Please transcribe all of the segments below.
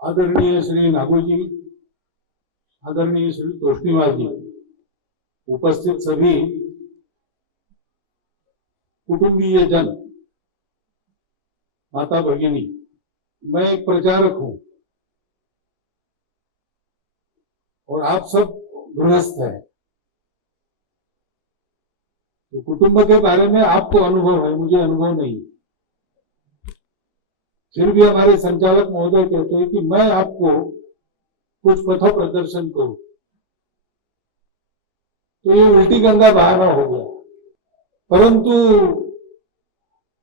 आदरणीय श्री नागू जी, आदरणीय श्री तोष्णीवाल जी, उपस्थित सभी कुटुंबीय जन, माता भगिनी, मैं एक प्रचारक हूं और आप सब गृहस्थ हैं। तो कुटुंब के बारे में आपको अनुभव है, मुझे अनुभव नहीं। फिर भी हमारे संचालक महोदय कहते हैं कि मैं आपको कुछ पथ प्रदर्शन करूं, तो ये उल्टी गंगा बहाना हो गया। परंतु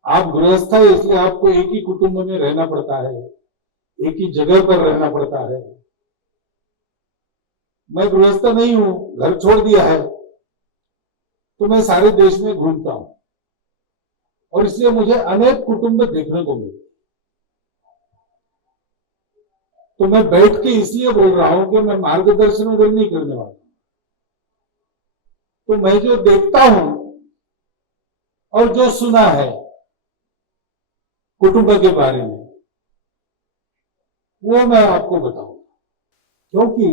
आप गृहस्थ है, इसलिए आपको एक ही कुटुंब में रहना पड़ता है, एक ही जगह पर रहना पड़ता है। मैं गृहस्थ नहीं हूं, घर छोड़ दिया है, तो मैं सारे देश में घूमता हूं और इसलिए मुझे अनेक कुटुंब देखने को मिले। तो मैं बैठ के इसलिए बोल रहा हूं कि मैं मार्गदर्शन वगैरह नहीं करने वाला। तो मैं जो देखता हूं और जो सुना है कुटुंब के बारे में, वो मैं आपको बताऊंगा। क्योंकि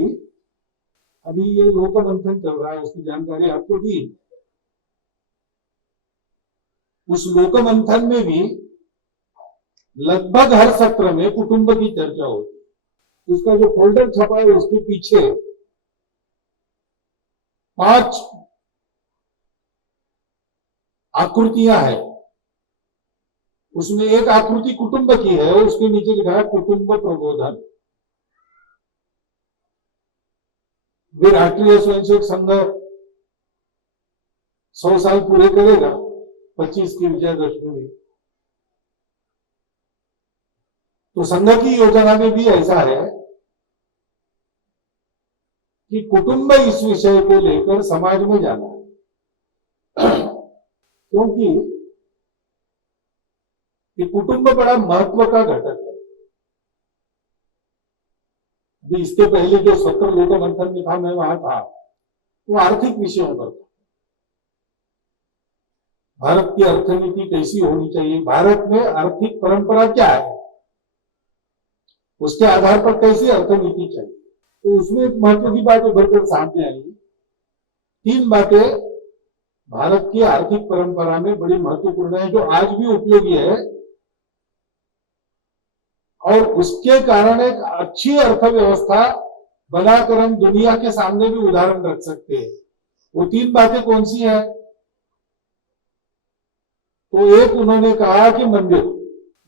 अभी ये लोकमंथन चल रहा है, उसकी जानकारी आपको दी। उस लोकमंथन में भी लगभग हर सत्र में कुटुंब की चर्चा होती है। उसका जो फोल्डर छपा है उसके पीछे 5 आकृतियां हैं। उसमें एक आकृति कुटुंब की है, उसके नीचे लिखा है कुटुंब प्रबोधन। वे राष्ट्रीय स्वयंसेवक संघ 100 साल पूरे करेगा 25 की विजयदशमी में। तो संघ की योजना में भी ऐसा है कि कुटुंब इस विषय को लेकर समाज में जाना है। क्योंकि ये कुटुंब बड़ा महत्व का घटक है। अभी इसके पहले जो सत्र लोकमंथन में था, मैं वहां था, वो आर्थिक विषयों पर था। भारत की अर्थनीति कैसी होनी चाहिए, भारत में आर्थिक परंपरा क्या है, उसके आधार पर कैसी अर्थनीति चाहिए। तो उसमें एक महत्व की बात उभरकर सामने आई। 3 बातें भारत की आर्थिक परंपरा में बड़ी महत्वपूर्ण है, जो आज भी उपयोगी है और उसके कारण एक अच्छी अर्थव्यवस्था बनाकर हम दुनिया के सामने भी उदाहरण रख सकते हैं। वो 3 बातें कौन सी है? तो एक उन्होंने कहा कि मंदिर,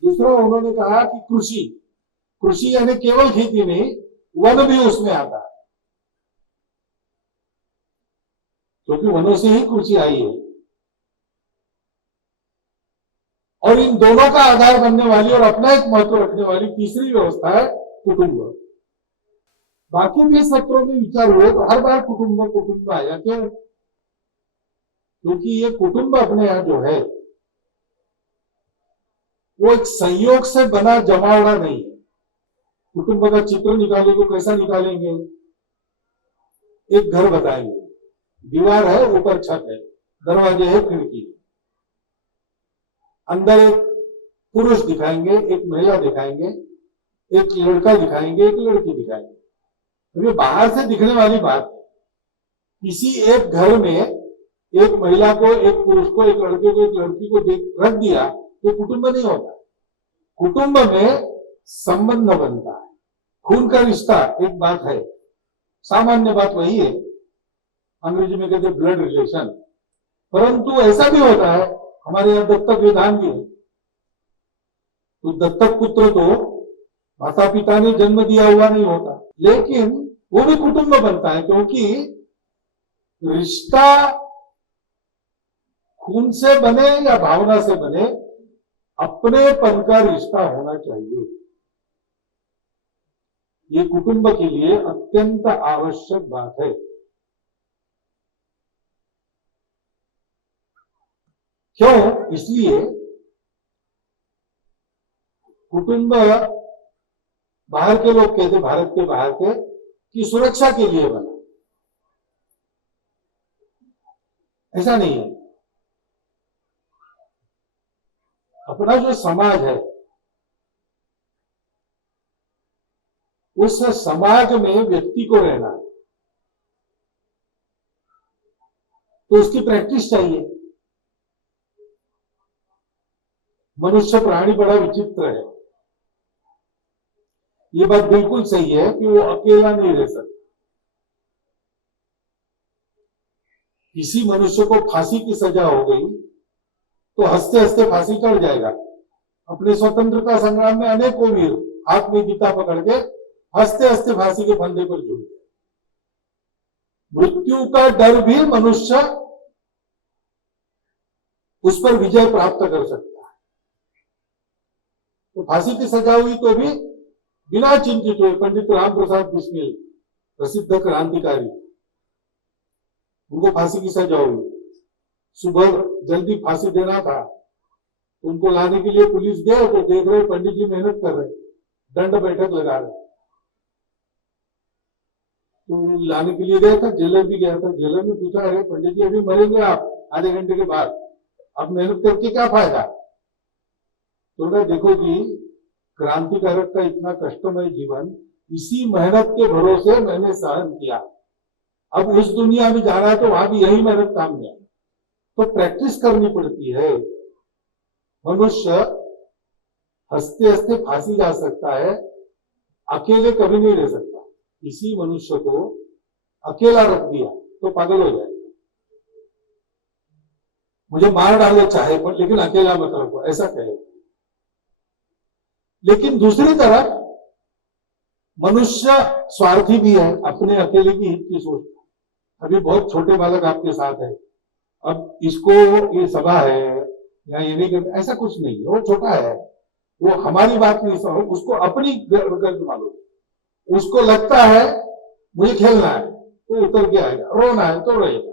दूसरा उन्होंने कहा कि कृषि, कृषि यानी केवल खेती नहीं, वन भी उसमें आता है, क्योंकि वनों से ही कृषि आई है। और इन दोनों का आधार बनने वाली और अपना एक महत्व रखने वाली तीसरी व्यवस्था है कुटुंब। बाकी भी सत्रों में विचार हुए तो हर बार कुटुंब कुटुंब आया। क्यों? क्योंकि ये कुटुंब अपने यहां जो है वो एक संयोग से बना जमावड़ा नहीं है। कुटुंब का चित्र निकालेंगे तो कैसा निकालेंगे? एक घर बताएंगे, दीवार है, ऊपर छत है, दरवाजे है, खिड़की, अंदर एक पुरुष दिखाएंगे, एक महिला दिखाएंगे, एक लड़का दिखाएंगे, एक लड़की दिखाएंगे। तो ये बाहर से दिखने वाली बात है। किसी एक घर में एक महिला को, एक पुरुष को, एक लड़के को, एक लड़की को रख दिया तो कुटुंब नहीं होता। कुटुंब में संबंध बनता है, खून का रिश्ता एक बात है, सामान्य बात वही है, अंग्रेजी में कहते हैं ब्लड रिलेशन। परंतु ऐसा भी होता है, हमारे यहां दत्तक विधान भी है। तो दत्तक पुत्र तो माता पिता ने जन्म दिया हुआ नहीं होता, लेकिन वो भी कुटुंब बनता है, क्योंकि रिश्ता खून से बने या भावना से बने, अपनेपन का रिश्ता होना चाहिए। ये कुटुंब के लिए अत्यंत आवश्यक बात है। क्यों? इसलिए कुटुंब बाहर के लोग कहते, भारत के बाहर के, कि सुरक्षा के लिए बना। ऐसा नहीं है। अपना जो समाज है उस समाज में व्यक्ति को रहना है, तो उसकी प्रैक्टिस चाहिए। मनुष्य प्राणी बड़ा विचित्र है। ये बात बिल्कुल सही है कि वो अकेला नहीं रह सकता। किसी मनुष्य को फांसी की सजा हो गई तो हंसते हंसते फांसी चढ़ जाएगा। अपने स्वतंत्रता संग्राम में अनेकों वीर हाथ में गीता पकड़ के हंसते हंसते फांसी के फंदे पर झूल गए। मृत्यु का डर भी मनुष्य उस पर विजय प्राप्त कर सकता है। तो फांसी की सजा हुई तो भी बिना चिंतित हुए पंडित राम प्रसाद बिस्मिल, प्रसिद्ध क्रांतिकारी, उनको फांसी की सजा हुई। सुबह जल्दी फांसी देना था, उनको लाने के लिए पुलिस गए तो देख रहे पंडित जी मेहनत कर रहे, दंड बैठक लगा रहे। तो लाने के लिए गया था, जेलर भी गया था। जेलर ने पूछा, अरे पंडित जी अभी मरेंगे आप आधे घंटे के बाद, अब मेहनत करके क्या फायदा? तो मैं देखो जी, क्रांतिकारक का इतना कष्टमय जीवन इसी मेहनत के भरोसे मैंने सहन किया। अब उस दुनिया में जाना है तो वहां भी यही मेहनत काम में है। तो प्रैक्टिस करनी पड़ती है। मनुष्य हंसते हंसते फांसी जा सकता है, अकेले कभी नहीं रह सकता। इसी मनुष्य को अकेला रख दिया तो पागल हो जाएगा। मुझे मार डालो चाहे पर, लेकिन अकेला मत रखो, ऐसा कहे। लेकिन दूसरी तरफ मनुष्य स्वार्थी भी है, अपने अकेले की हित की सोचता है। अभी बहुत छोटे बालक आपके साथ है, अब इसको ये सभा है या ये नहीं करना, ऐसा कुछ नहीं है। वो छोटा है, वो हमारी बात नहीं सुनो, उसको अपनी गर्ज मालूम। उसको लगता है मुझे खेलना है तो उतर के आएगा, रोना है तो रहेगा।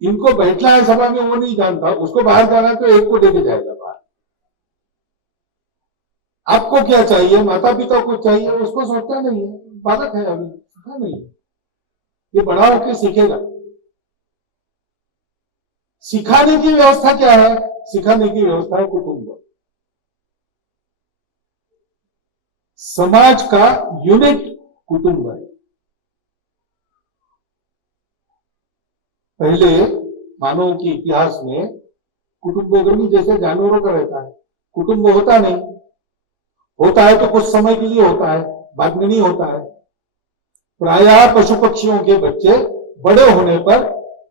इनको बैठना है सभा में वो नहीं जानता, उसको बाहर जाना है तो एक को लेके जाएगा बाहर। आपको क्या चाहिए, माता पिता को चाहिए, उसको सोचता नहीं है। बालक है, अभी सीखा नहीं है, ये बड़ा होकर सीखेगा। सिखाने की व्यवस्था क्या है? सिखाने की व्यवस्था है कुटुंब, समाज का यूनिट कुटुंब है। पहले मानव के इतिहास में कुटुंब जैसे जानवरों का रहता है, कुटुंब होता नहीं, होता है तो कुछ समय के लिए होता है, बाद में नहीं होता है। प्रायः पशु पक्षियों के बच्चे बड़े होने पर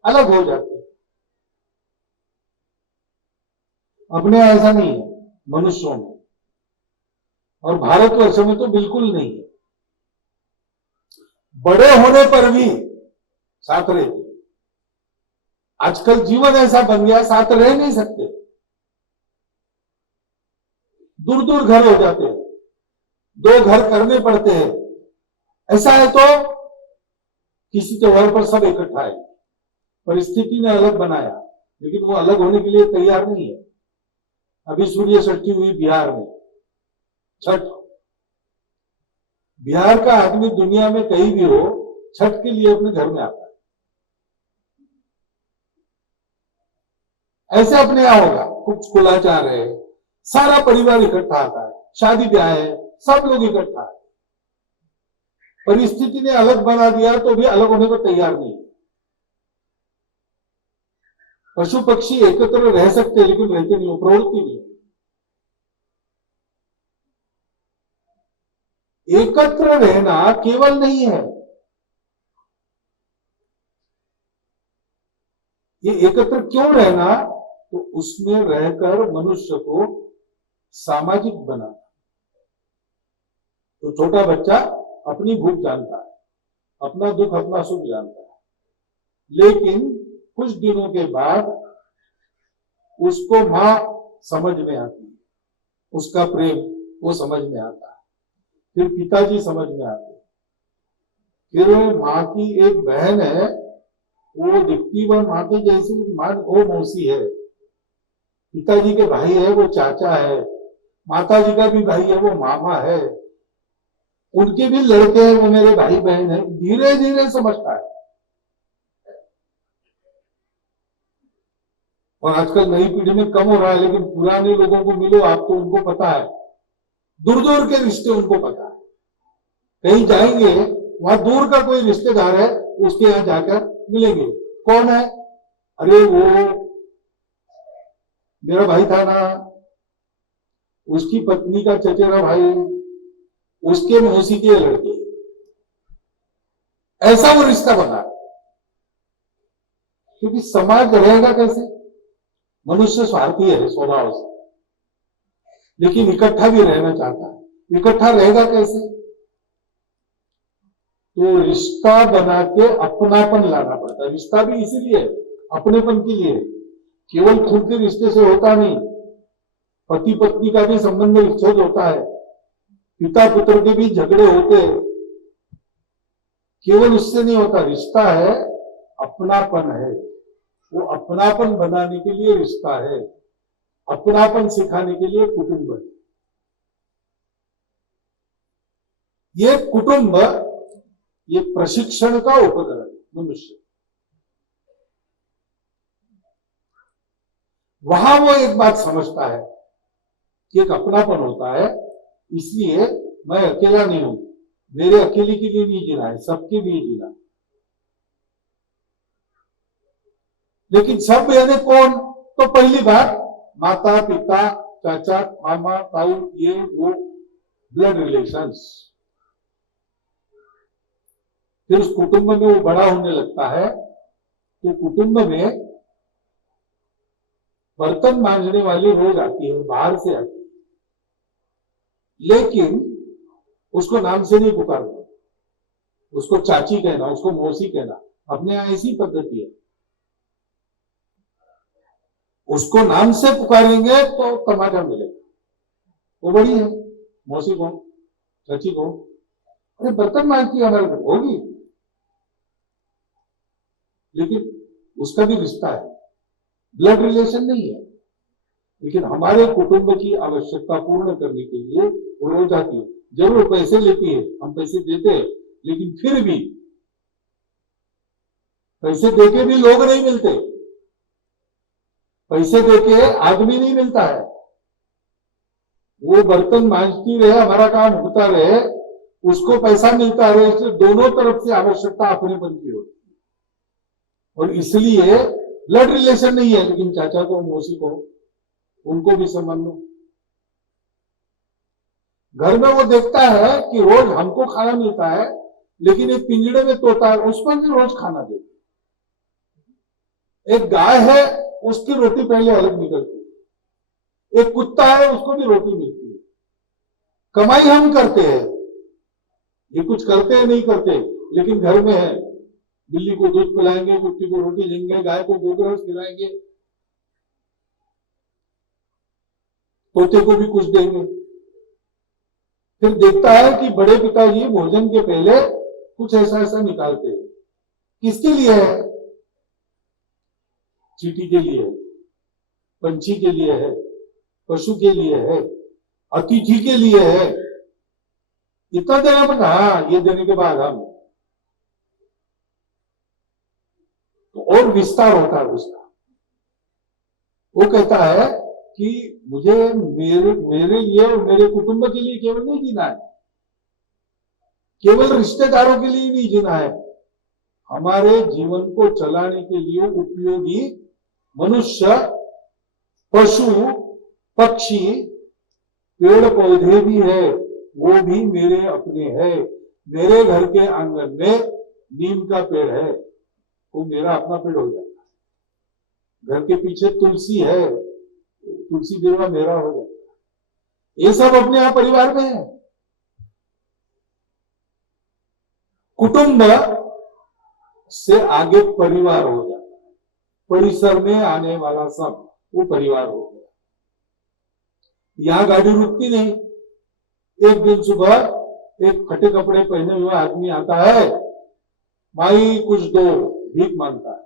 अलग हो जाते हैं। अपने ऐसा नहीं है मनुष्यों में, और भारतवर्ष में तो बिल्कुल नहीं है। बड़े होने पर भी साथ रहते। आजकल जीवन ऐसा बन गया, साथ रह नहीं सकते, दूर दूर घर हो जाते हैं, दो घर करने पड़ते हैं। ऐसा है तो किसी त्योहार पर सब इकट्ठा है, परिस्थिति ने अलग बनाया, लेकिन वो अलग होने के लिए तैयार नहीं है। अभी सूर्य षष्ठी हुई बिहार में, छठ। बिहार का आदमी दुनिया में कहीं भी हो, छठ के लिए अपने घर में आता है। ऐसे अपने यहां होगा, कुछ कुलाचार है, सारा परिवार इकट्ठा आता है, शादी ब्याह है, सब लोग इकट्ठा है। परिस्थिति ने अलग बना दिया तो भी अलग होने को तैयार नहीं है। पशु पक्षी एकत्र रह सकते लेकिन रहते नहीं, प्रवृत्ति नहीं। एकत्र रहना केवल नहीं है, ये एकत्र क्यों रहना, तो उसमें रहकर मनुष्य को सामाजिक बनाना। तो छोटा बच्चा अपनी भूख जानता है, अपना दुख अपना सुख जानता है, लेकिन कुछ दिनों के बाद उसको मां समझ में आती है, उसका प्रेम वो समझ में आता है, फिर पिताजी समझ में आते हैं, फिर मां की एक बहन है, वो दिखती वह मां की जैसी, मां वो मौसी है, पिताजी के भाई है वो चाचा है, माताजी का भी भाई है वो मामा है, उनके भी लड़के हैं वो मेरे भाई बहन है। धीरे धीरे समझता है। और आजकल नई पीढ़ी में कम हो रहा है, लेकिन पुराने लोगों को मिलो आप तो उनको पता है, दूर दूर के रिश्ते उनको पता है। कहीं जाएंगे, वहां दूर का कोई रिश्तेदार है, उसके यहाँ जाकर मिलेंगे। कौन है? अरे वो मेरा भाई था ना, उसकी पत्नी का चचेरा भाई, उसके मौसी के लड़के। ऐसा वो रिश्ता बना, क्योंकि समाज रहेगा कैसे? मनुष्य स्वार्थी है स्वभाव से, लेकिन इकट्ठा भी रहना चाहता है। इकट्ठा रहेगा कैसे? तो रिश्ता बना के अपनापन लाना पड़ता है। रिश्ता भी इसीलिए अपनेपन के लिए, केवल खून के रिश्ते से होता नहीं। पति पत्नी का भी संबंध विच्छेद होता है, पिता पुत्र के भी झगड़े होते हैं, केवल उससे नहीं होता। रिश्ता है, अपनापन है। वो अपनापन बनाने के लिए रिश्ता है, अपनापन सिखाने के लिए कुटुंब है। ये कुटुंब, ये प्रशिक्षण का उपकरण मनुष्य। वहां वो एक बात समझता है कि एक अपनापन होता है, इसलिए मैं अकेला नहीं हूं, मेरे अकेले के लिए नहीं जीना है, सबके लिए जीना है। लेकिन सब यानी कौन? तो पहली बात, माता पिता चाचा मामा ताऊ, ये वो ब्लड रिलेशंस। फिर उस कुटुंब में वो बड़ा होने लगता है, तो कुटुंब में बर्तन मांजने वाली रोज आती है, बाहर से आती है, लेकिन उसको नाम से नहीं पुकारना, उसको चाची कहना, उसको मौसी कहना। अपने यहां ऐसी पद्धति है, उसको नाम से पुकारेंगे तो तमाचा मिलेगा। वो बड़ी है, मौसी कौन, चाची कौन? अरे बर्तन मांजती है हमारे घर, होगी, लेकिन उसका भी रिश्ता है, ब्लड रिलेशन नहीं है। लेकिन हमारे कुटुंब की आवश्यकता पूर्ण करने के लिए वो रोज आती है। जरूर पैसे लेती है, हम पैसे देते हैं, लेकिन फिर भी पैसे देके भी लोग नहीं मिलते, पैसे देके आदमी नहीं मिलता है। वो बर्तन मांजती रहे, हमारा काम होता रहे, उसको पैसा मिलता रहे, इसलिए दोनों तरफ से आवश्यकता अपनेपन की होती है। और इसलिए ब्लड रिलेशन नहीं है, लेकिन चाचा को मौसी को उनको भी सम्मान लो। घर में वो देखता है कि रोज हमको खाना मिलता है, लेकिन एक पिंजड़े में तोता है, उसको भी रोज खाना देते। एक गाय है, उसकी रोटी पहले अलग निकलती है, एक कुत्ता है, उसको भी रोटी मिलती है। कमाई हम करते हैं, ये कुछ करते हैं नहीं करते, लेकिन घर में है। बिल्ली को दूध पिलाएंगे, कुत्ती को रोटी देंगे, गाय को गोबर खिलाएंगे, तोते को भी कुछ देंगे। फिर देखता है कि बड़े पिताजी भोजन के पहले कुछ ऐसा ऐसा निकालते हैं। किसके लिए है? चींटी के लिए है, पंछी के लिए है, पशु के लिए है, अतिथि के लिए है। इतना देना पड़ता, हाँ, ये देने के बाद हम तो और विस्तार होता है उसका। वो कहता है कि मुझे मेरे लिए और मेरे कुटुंब के लिए केवल नहीं जीना है, केवल रिश्तेदारों के लिए नहीं जीना है, हमारे जीवन को चलाने के लिए उपयोगी मनुष्य, पशु, पक्षी, पेड़ पौधे भी है, वो भी मेरे अपने हैं। मेरे घर के आंगन में नीम का पेड़ है, वो मेरा अपना पेड़ हो जाता है। घर के पीछे तुलसी है, तुलसी देवड़ा मेरा हो जाता है। ये सब अपने यहां परिवार में है। कुटुंब से आगे परिवार हो जाता है। परिसर में आने वाला सब वो परिवार हो गया। यहां गाड़ी रुकती नहीं। एक दिन सुबह एक फटे कपड़े पहने हुआ आदमी आता है, माई कुछ दो, भीख मांगता है।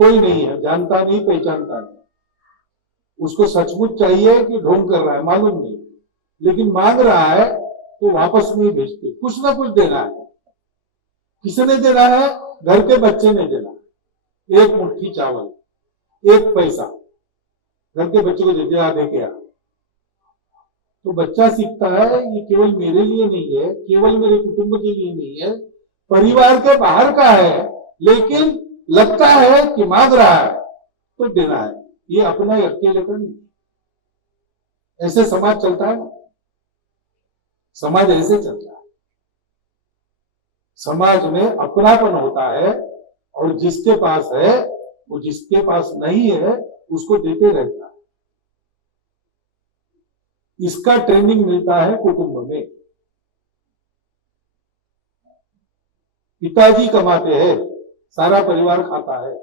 कोई नहीं है, जानता नहीं, पहचानता नहीं, उसको सचमुच चाहिए कि ढोंग कर रहा है मालूम नहीं, लेकिन मांग रहा है तो वापस नहीं भेजते, कुछ ना कुछ देना है। किसने देना है? घर के बच्चे ने देना। एक मुट्ठी चावल, एक पैसा, घर के बच्चे को दे दिया, दे के आ। तो बच्चा सीखता है ये केवल मेरे लिए नहीं है, केवल मेरे कुटुंब के लिए नहीं है, परिवार के बाहर का है, लेकिन लगता है कि मांग रहा है तो देना है, ये अपना ही अकेले का नहीं। ऐसे समाज चलता है ना, समाज ऐसे चलता है। समाज में अपनापन होता है और जिसके पास है वो जिसके पास नहीं है उसको देते रहता है। इसका ट्रेनिंग मिलता है कुटुंब में। पिताजी कमाते हैं, सारा परिवार खाता है।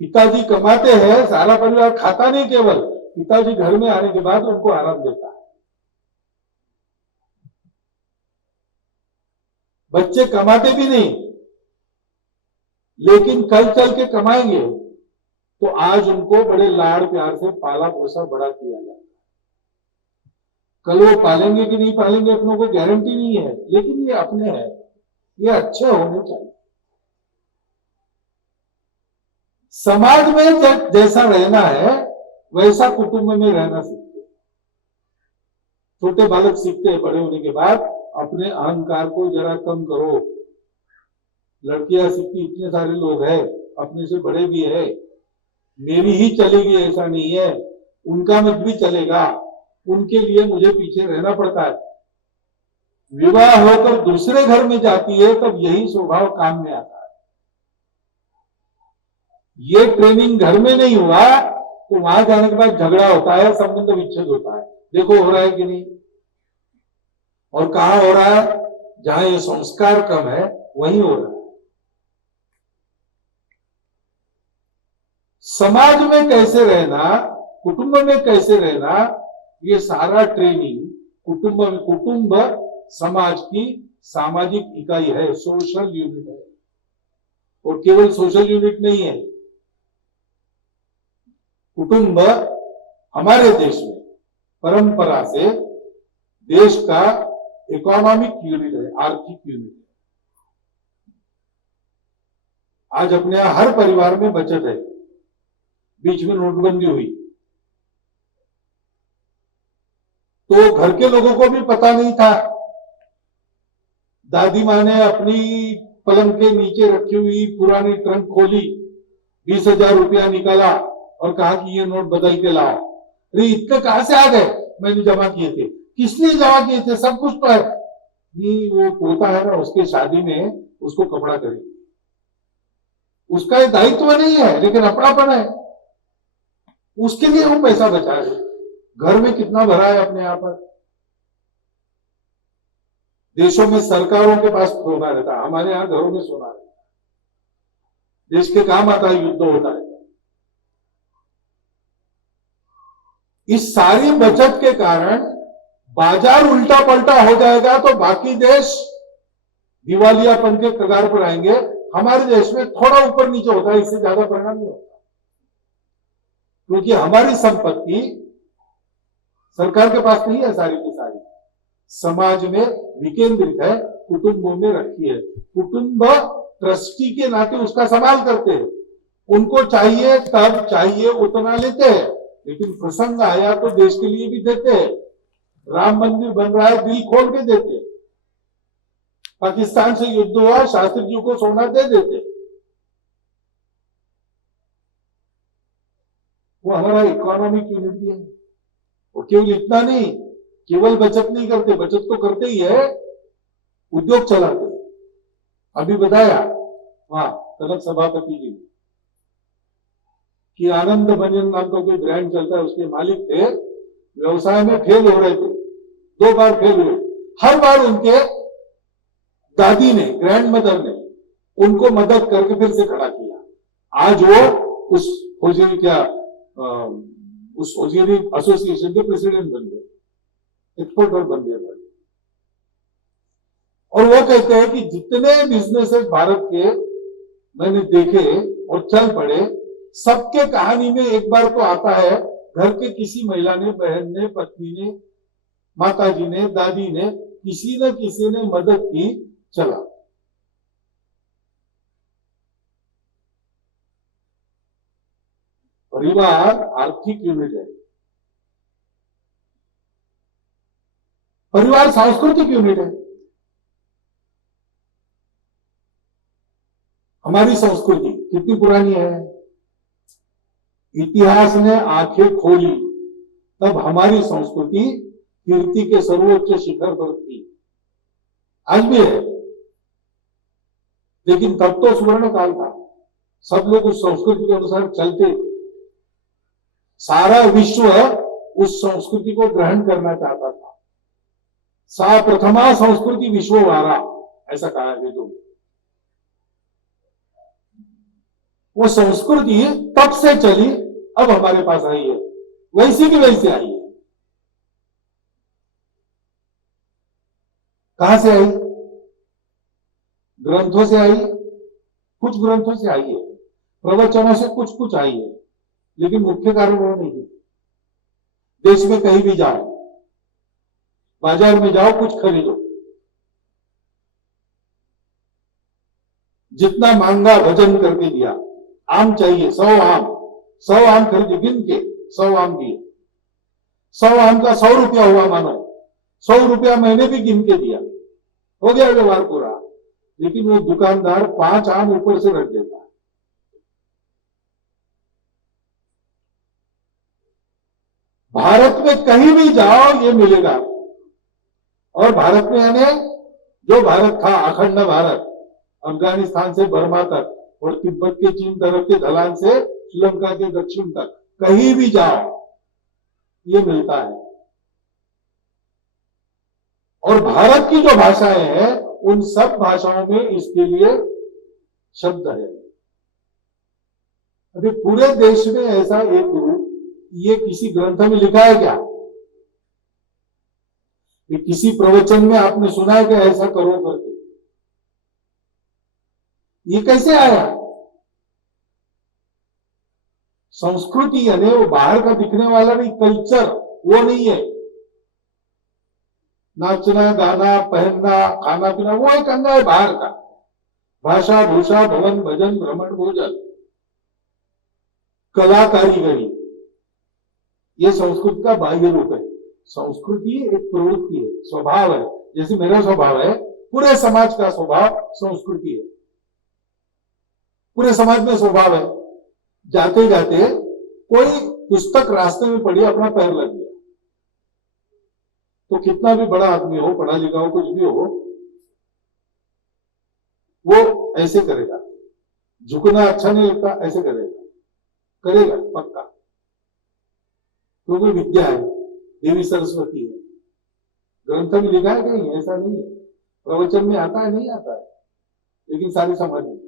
पिताजी कमाते हैं, सारा परिवार खाता नहीं, केवल पिताजी घर में आने के बाद उनको आराम देता है। बच्चे कमाते भी नहीं, लेकिन कल चल के कमाएंगे तो आज उनको बड़े लाड़ प्यार से पाला पोसा बड़ा किया जाता है। कल वो पालेंगे कि नहीं पालेंगे अपनों को गारंटी नहीं है, लेकिन ये अपने हैं, ये अच्छे होने चाहिए। समाज में जैसा रहना है वैसा कुटुंब में रहना सीखते हैं। छोटे बालक सीखते हैं बड़े होने के बाद अपने अहंकार को जरा कम करो। लड़कियां सीखती, इतने सारे लोग हैं, अपने से बड़े भी है, मेरी ही चलेगी ऐसा नहीं है, उनका मत भी चलेगा, उनके लिए मुझे पीछे रहना पड़ता है। विवाह होकर दूसरे घर में जाती है तब यही स्वभाव काम में आता है। ये ट्रेनिंग घर में नहीं हुआ तो वहां जाने के बाद झगड़ा होता है, संबंध विच्छेद होता है। देखो हो रहा है कि नहीं? और कहां हो रहा है? जहां ये संस्कार कम है वहीं हो रहा है। समाज में कैसे रहना, कुटुंब में कैसे रहना, ये सारा ट्रेनिंग कुटुंब समाज की सामाजिक इकाई है, सोशल यूनिट है। और केवल सोशल यूनिट नहीं है, कुटुंब हमारे देश में परंपरा से देश का इकोनॉमिक यूनिट है, आर्थिक यूनिट है। आज अपने यहां हर परिवार में बचत है। बीच में नोटबंदी हुई तो घर के लोगों को भी पता नहीं था। दादी माँ ने अपनी पलंग के नीचे रखी हुई पुरानी ट्रंक खोली, 20,000 रुपया निकाला और कहा कि ये नोट बदल के लाओ। अरे इतने कहां से आ गए? मैंने जमा किए थे। किसने जमा किए थे? सब कुछ तो है। ये वो पोता है ना, उसके शादी में उसको कपड़ा खरीद, उसका दायित्व नहीं है लेकिन अपनापन है, उसके लिए वो पैसा बचा रहे। घर में कितना भरा है अपने यहां पर। देशों में सरकारों के पास सोना रहता है, हमारे यहां घरों में सोना रहता है। देश के काम आता है, युद्ध होता है। इस सारी बचत के कारण बाजार उल्टा पलटा हो जाएगा तो बाकी देश दिवालियापन के कगार पर आएंगे। हमारे देश में थोड़ा ऊपर नीचे होता है, इससे ज्यादा परिणाम नहीं होता, क्योंकि हमारी संपत्ति सरकार के पास नहीं है, सारी की सारी समाज में विकेंद्रित है, कुटुंबों में रखी है। कुटुंब ट्रस्टी के नाते उसका संभाल करते हैं। उनको चाहिए तब चाहिए उतना लेते हैं, लेकिन प्रसंग आया तो देश के लिए भी देते हैं। राम मंदिर बन रहा है, दिल खोल के देते। पाकिस्तान से युद्ध हुआ, शास्त्री जी को सोना दे देते। वो हमारा इकोनॉमिक यूनिट भी है। और केवल इतना नहीं, केवल बचत नहीं करते, बचत तो करते ही है, उद्योग चलाते। अभी बताया वहां कनक सभापति जी कि आनंद बनियन नाम का कोई ब्रांड चलता है, उसके मालिक थे, व्यवसाय में फेल हो रहे थे, 2 बार फेल हुए। हर बार उनके दादी ने, ग्रैंड मदर ने उनको मदद करके फिर से खड़ा किया। आज वो उस होजियरी उस होजियरी एसोसिएशन के प्रेसिडेंट बन गए, एक्सपोर्टर बन गए। और वो कहते हैं कि जितने बिजनेसेस भारत के मैंने देखे और चल पड़े, सबके कहानी में एक बार तो आता है घर के किसी महिला ने, बहन ने, पत्नी ने, माताजी ने, दादी ने, किसी न किसी ने मदद की, चला। परिवार आर्थिक यूनिट है। परिवार सांस्कृतिक यूनिट है। हमारी संस्कृति कितनी पुरानी है, इतिहास ने आंखें खोली तब हमारी संस्कृति कीर्ति के सर्वोच्च शिखर पर थी, आज भी है, लेकिन तब तो स्वर्ण काल था, सब लोग उस संस्कृति के अनुसार चलते थे। सारा विश्व उस संस्कृति को ग्रहण करना चाहता था। सा प्रथमा संस्कृति विश्ववारा, ऐसा कहा है वेदों में। वो संस्कृति तब से चली, अब हमारे पास आई है, वैसी की वैसी आई है। कहां से आई? ग्रंथों से आई, कुछ ग्रंथों से आई है, प्रवचनों से कुछ कुछ आई है, लेकिन मुख्य कारण वो नहीं है। देश में कहीं भी जाओ, बाजार में जाओ, कुछ खरीदो, जितना मांगा वजन करके दिया। आम चाहिए, 100 आम खरीदे, गिन के 100 आम दिए, 100 आम का 100 रुपया हुआ मानो, 100 रुपया मैंने भी गिन के दिया, हो गया व्यवहार पूरा। लेकिन वो दुकानदार 5 आम ऊपर से रख देता है। भारत में कहीं भी जाओ ये मिलेगा, और भारत में यानी जो भारत था, अखंड भारत, अफगानिस्तान से बर्मा तक और तिब्बत के चीन तरफ के ढलान से श्रीलंका के दक्षिण तक, कहीं भी जाओ ये मिलता है। और भारत की जो भाषाएं हैं उन सब भाषाओं में इसके लिए शब्द है। अभी पूरे देश में ऐसा एक रूप, ये किसी ग्रंथ में लिखा है क्या? ये किसी प्रवचन में आपने सुना है कि ऐसा करो करके? ये कैसे आया? संस्कृति यानी वो बाहर का दिखने वाला नहीं, कल्चर वो नहीं है। नाचना, गाना, पहनना, खाना पीना वो एक अंग है बाहर का। भाषा, भूषा, भवन, भजन, भ्रमण, भोजन, कला, कारीगरी, ये संस्कृति का बाह्य रूप है। संस्कृति एक प्रवृत्ति है, स्वभाव है। जैसे मेरा स्वभाव है, पूरे समाज का स्वभाव संस्कृति है। पूरे समाज में स्वभाव है, जाते जाते कोई पुस्तक रास्ते में पड़ी, अपना पैर लग गया, तो कितना भी बड़ा आदमी हो, पढ़ा लिखा हो, कुछ भी हो, वो ऐसे करेगा। झुकना अच्छा नहीं लगता, ऐसे करेगा पक्का, क्योंकि विद्या है, देवी सरस्वती है। ग्रंथ में लिखा है कहीं? ऐसा नहीं है। प्रवचन में आता है? नहीं आता है, लेकिन सारी समाज में।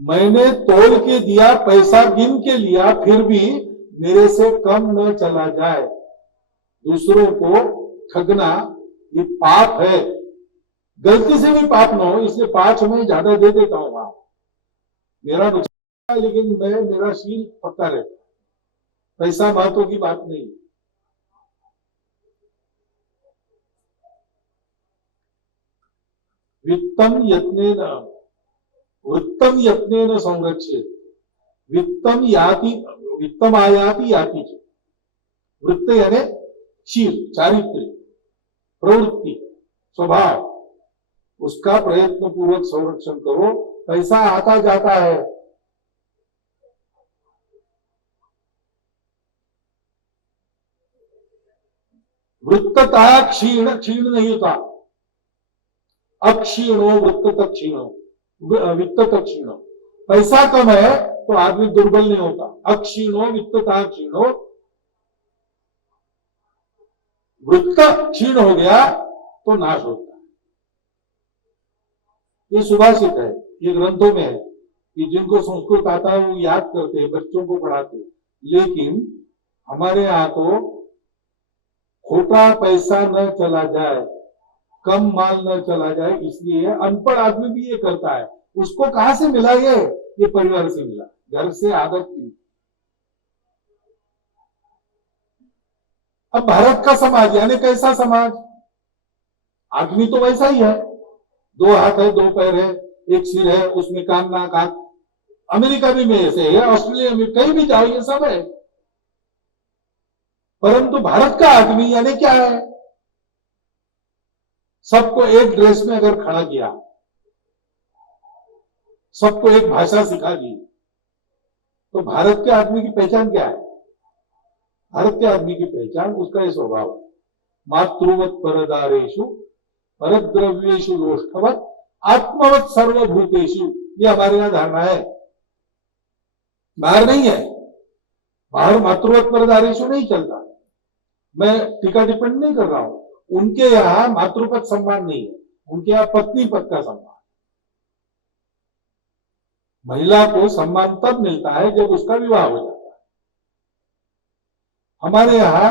मैंने तोल के दिया, पैसा गिन के लिया, फिर भी मेरे से कम न चला जाए। दूसरों को ठगना ये पाप है, गलती से भी पाप न हो, इसलिए 5 में ज्यादा दे देता हूं। वहां मेरा नुकसान है, लेकिन मेरा शील पक्का रहता। पैसा बातों की बात नहीं। वित्तम यत्नेन वृत्तम यत्नेन संरक्षेत, वित्तम आयाति याति च। वृत्त यानी शील, चारित्र्य, प्रवृत्ति, स्वभाव, उसका प्रयत्न पूर्वक संरक्षण करो। पैसा आता जाता है, वृत्तता क्षीण, क्षीण नहीं होता। अक्षीणो वृत्त क्षीणो, वित्त क्षीणो। पैसा कम है तो आदमी दुर्बल नहीं होता। अक्षीणो वित्तता क्षीणो, वृत्त क्षीण हो गया तो नाश होता है। ये सुभाषित है, ये ग्रंथों में है कि जिनको संस्कृत आता है वो याद करते हैं, बच्चों को पढ़ाते। लेकिन हमारे यहां तो खोटा पैसा न चला जाए, कम माल न चला जाए, इसलिए अनपढ़ आदमी भी ये करता है। उसको कहां से मिला? ये परिवार से मिला, घर से आदत थी। अब भारत का समाज यानी कैसा समाज? आदमी तो वैसा ही है, 2 हाथ है, 2 पैर है, एक सिर है, उसमें कान नाक आंख। अमेरिका भी में ऐसे है, ऑस्ट्रेलिया में, कहीं भी जाओ ये सब है। परंतु भारत का आदमी यानी क्या है, सबको एक ड्रेस में अगर खड़ा किया, सबको एक भाषा सिखा दी, तो भारत के आदमी की पहचान क्या है? भारत के आदमी की पहचान उसका यह स्वभाव है, मातृवत परदारेशु परद्रव्येशु लोष्ठवत आत्मवत सर्वभूतेषु। ये हमारे यहां धारणा है, बाहर नहीं है। बाहर मातृवत परदारेशु नहीं चलता। मैं टीका टिप्पणी नहीं कर रहा हूं, उनके यहां मातृपद सम्मान नहीं है, उनके यहां पत्नी पद का सम्मान। महिला को सम्मान तब मिलता है जब उसका विवाह हो जाता है। हमारे यहां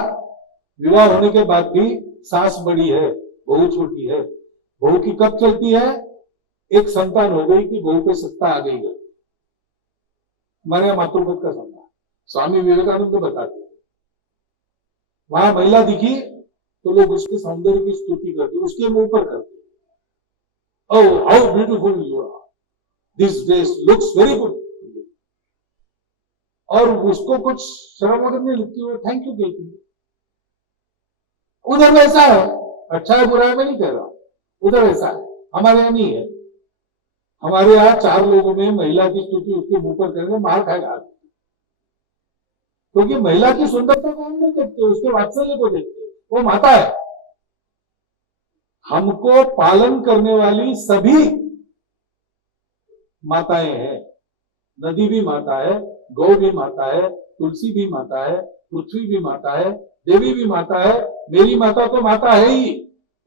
विवाह होने के बाद भी सास बड़ी है, बहू छोटी है। बहू की कब चलती है? एक संतान हो गई कि बहू पे सत्ता आ गई है। हमारे यहां मातृपद का सम्मान। स्वामी विवेकानंद बताते हैं, वहां महिला दिखी तो लोग उसके सौंदर्य की स्तुति करते, उसके मुंह पर करते, oh how beautiful you are, this dress looks very good. और उसको कुछ शर्म वगैरह नहीं लगती, वो थैंक यू कहती। उधर वैसा है, अच्छा है बुरा है मैं नहीं कह रहा, उधर ऐसा है, हमारे यहां नहीं है। हमारे यहां 4 लोगों में महिला की स्तुति उसके मुंह पर करेंगे, मार खाएगा, क्योंकि महिला की सुंदरता को हम नहीं देखते, उसके वात्सल्य को देखते, वो माता है। हमको पालन करने वाली सभी माताएं हैं। नदी भी माता है, गौ भी माता है, तुलसी भी माता है, पृथ्वी भी माता है, देवी भी माता है, मेरी माता तो माता है ही,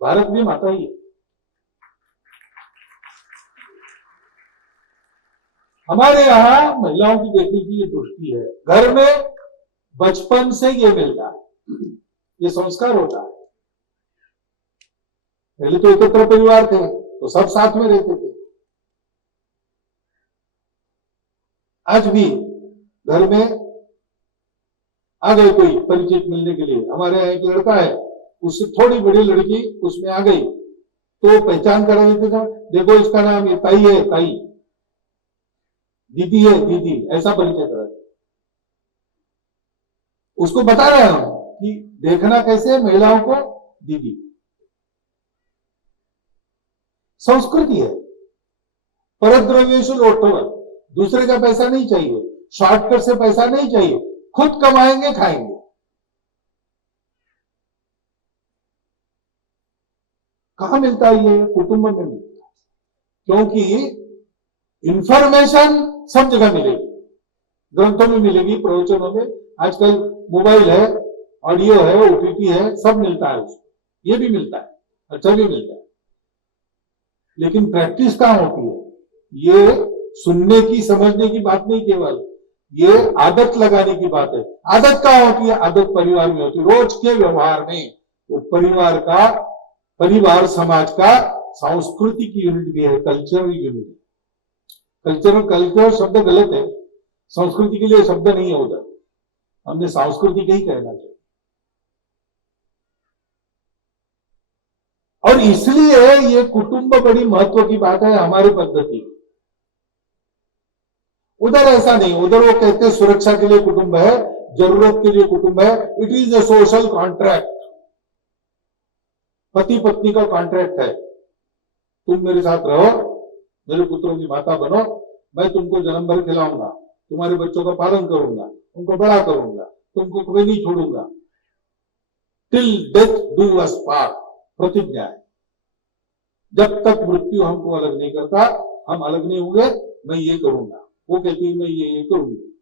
भारत भी माता ही है। हमारे यहां महिलाओं की देखने की ये दृष्टि है, घर में बचपन से ये मिलता है, ये संस्कार होता है। पहले तो एकत्र परिवार थे तो सब साथ में रहते थे। आज भी घर में आ गई कोई परिचित मिलने के लिए, हमारे यहाँ एक लड़का है, उससे थोड़ी बड़ी लड़की उसमें आ गई तो पहचान करा देते थे, देखो इसका नाम ये ताई है, ताई, दीदी है दीदी, ऐसा परिचय करा देते। उसको बता रहे हैं कि देखना कैसे महिलाओं को, दीदी। संस्कृति है। परद्रव्येषु लोष्ठवत्, दूसरे का पैसा नहीं चाहिए, शॉर्टकट से पैसा नहीं चाहिए, खुद कमाएंगे खाएंगे। कहां मिलता है ये? कुटुंब में मिलता है, क्योंकि इंफॉर्मेशन सब जगह मिलेगी, ग्रंथों में मिलेगी, प्रवचनों में, आजकल मोबाइल है, ऑडियो है, ओटीटी है, सब मिलता है उसको, ये भी मिलता है, अच्छा भी मिलता है। लेकिन प्रैक्टिस कहां होती है? ये सुनने की समझने की बात नहीं, केवल ये आदत लगाने की बात है। आदत कहां होती है? आदत परिवार में होती है, रोज के व्यवहार में। वो परिवार समाज का सांस्कृतिक यूनिट भी है, कल्चरल यूनिट। कल्चर शब्द गलत है, संस्कृति के लिए शब्द नहीं है उधर, हमने सांस्कृतिक ही कहना चाहिए। और इसलिए ये कुटुंब बड़ी महत्व की बात है हमारी पद्धति। उधर ऐसा नहीं, उधर वो कहते हैं सुरक्षा के लिए कुटुंब है, जरूरत के लिए कुटुंब है, it is a social contract, पति पत्नी का कॉन्ट्रैक्ट है। तुम मेरे साथ रहो, मेरे पुत्रों की माता बनो, मैं तुमको जन्म भर खिलाऊंगा, तुम्हारे बच्चों का पालन करूंगा, उनको बड़ा करूंगा, तुमको कभी नहीं छोड़ूंगा, till death do us part, प्रतिज्ञा है। जब तक मृत्यु हमको अलग नहीं करता, हम अलग नहीं होंगे, मैं ये करूंगा, वो कहती है मैं ये करूंगी।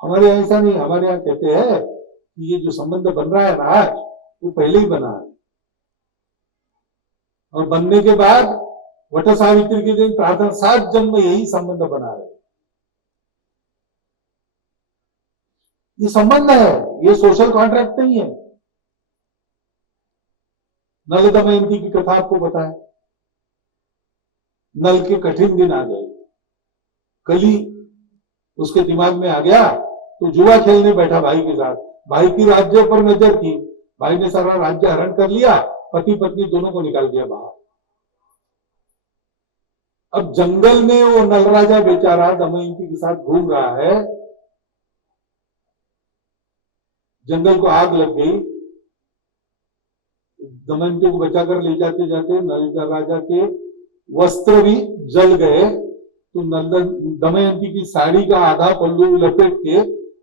हमारे यहां ऐसा नहीं, हमारे यहां कहते हैं कि ये जो संबंध बन रहा है ना आज, वो पहले ही बना है, और बनने के बाद वट सावित्री के दिन प्रार्थना 7 जन्म यही संबंध बना रहे। ये संबंध है, ये सोशल कॉन्ट्रैक्ट नहीं है। नल दमयंती की कथा आपको पता है, नल के कठिन दिन आ गए, कली उसके दिमाग में आ गया तो जुआ खेलने बैठा भाई के साथ। भाई की राज्य पर नजर थी, भाई ने सारा राज्य हरण कर लिया, पति पत्नी दोनों को निकाल दिया बाहर। अब जंगल में वो नल राजा बेचारा दमयंती के साथ घूम रहा है, जंगल को आग लग गई, दमयंती को बचाकर ले जाते जाते नल राजा के वस्त्र भी जल गए, तो दमयंती की साड़ी का आधा पल्लू लपेट के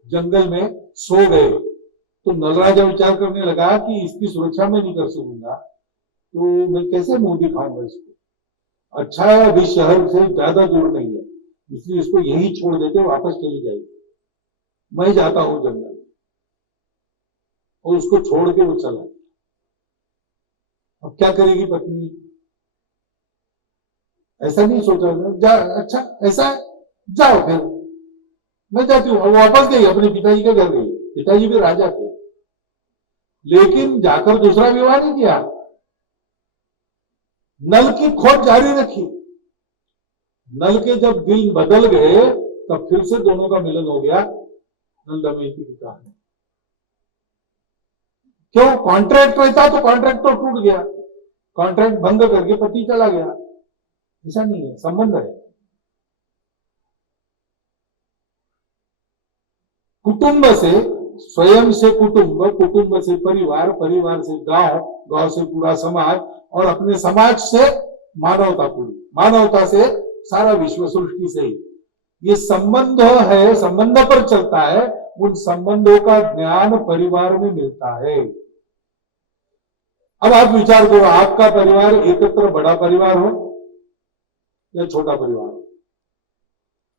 जंगल में सो गए। तो नल राजा विचार करने लगा कि इसकी सुरक्षा मैं नहीं कर सकूंगा, तो मैं कैसे मुंह दिखाऊंगा इसको। अच्छा है अभी शहर से ज्यादा दूर नहीं है, इसलिए इसको यही छोड़ देते, वापस चली जाएगी, मैं जाता हूं जंगल। और उसको छोड़ के वो चला। अब क्या करेगी पत्नी? ऐसा नहीं सोचा जा, अच्छा ऐसा है, जाओ फिर मैं जाती हूँ। वापस गई, अपने पिताजी के घर गई। पिताजी भी राजा थे, लेकिन जाकर दूसरा विवाह नहीं किया, नल की खोज जारी रखी। नल के जब दिल बदल गए तब फिर से दोनों का मिलन हो गया। नल दमयंती की कहानी। क्यों? कॉन्ट्रैक्ट रहता तो कॉन्ट्रैक्ट तो टूट गया, कॉन्ट्रैक्ट भंग करके पति चला गया। ऐसा नहीं है, संबंध है। कुटुंब से स्वयं से कुटुंब, कुटुंब से परिवार, परिवार से गांव, गांव से पूरा समाज, और अपने समाज से मानवता, पूरी मानवता से सारा विश्व, सृष्टि से ही ये संबंध है, संबंध पर चलता है। उन संबंधों का ज्ञान परिवार में मिलता है। अब आप विचार करो, आपका परिवार एकत्र बड़ा परिवार हो या छोटा परिवार हो,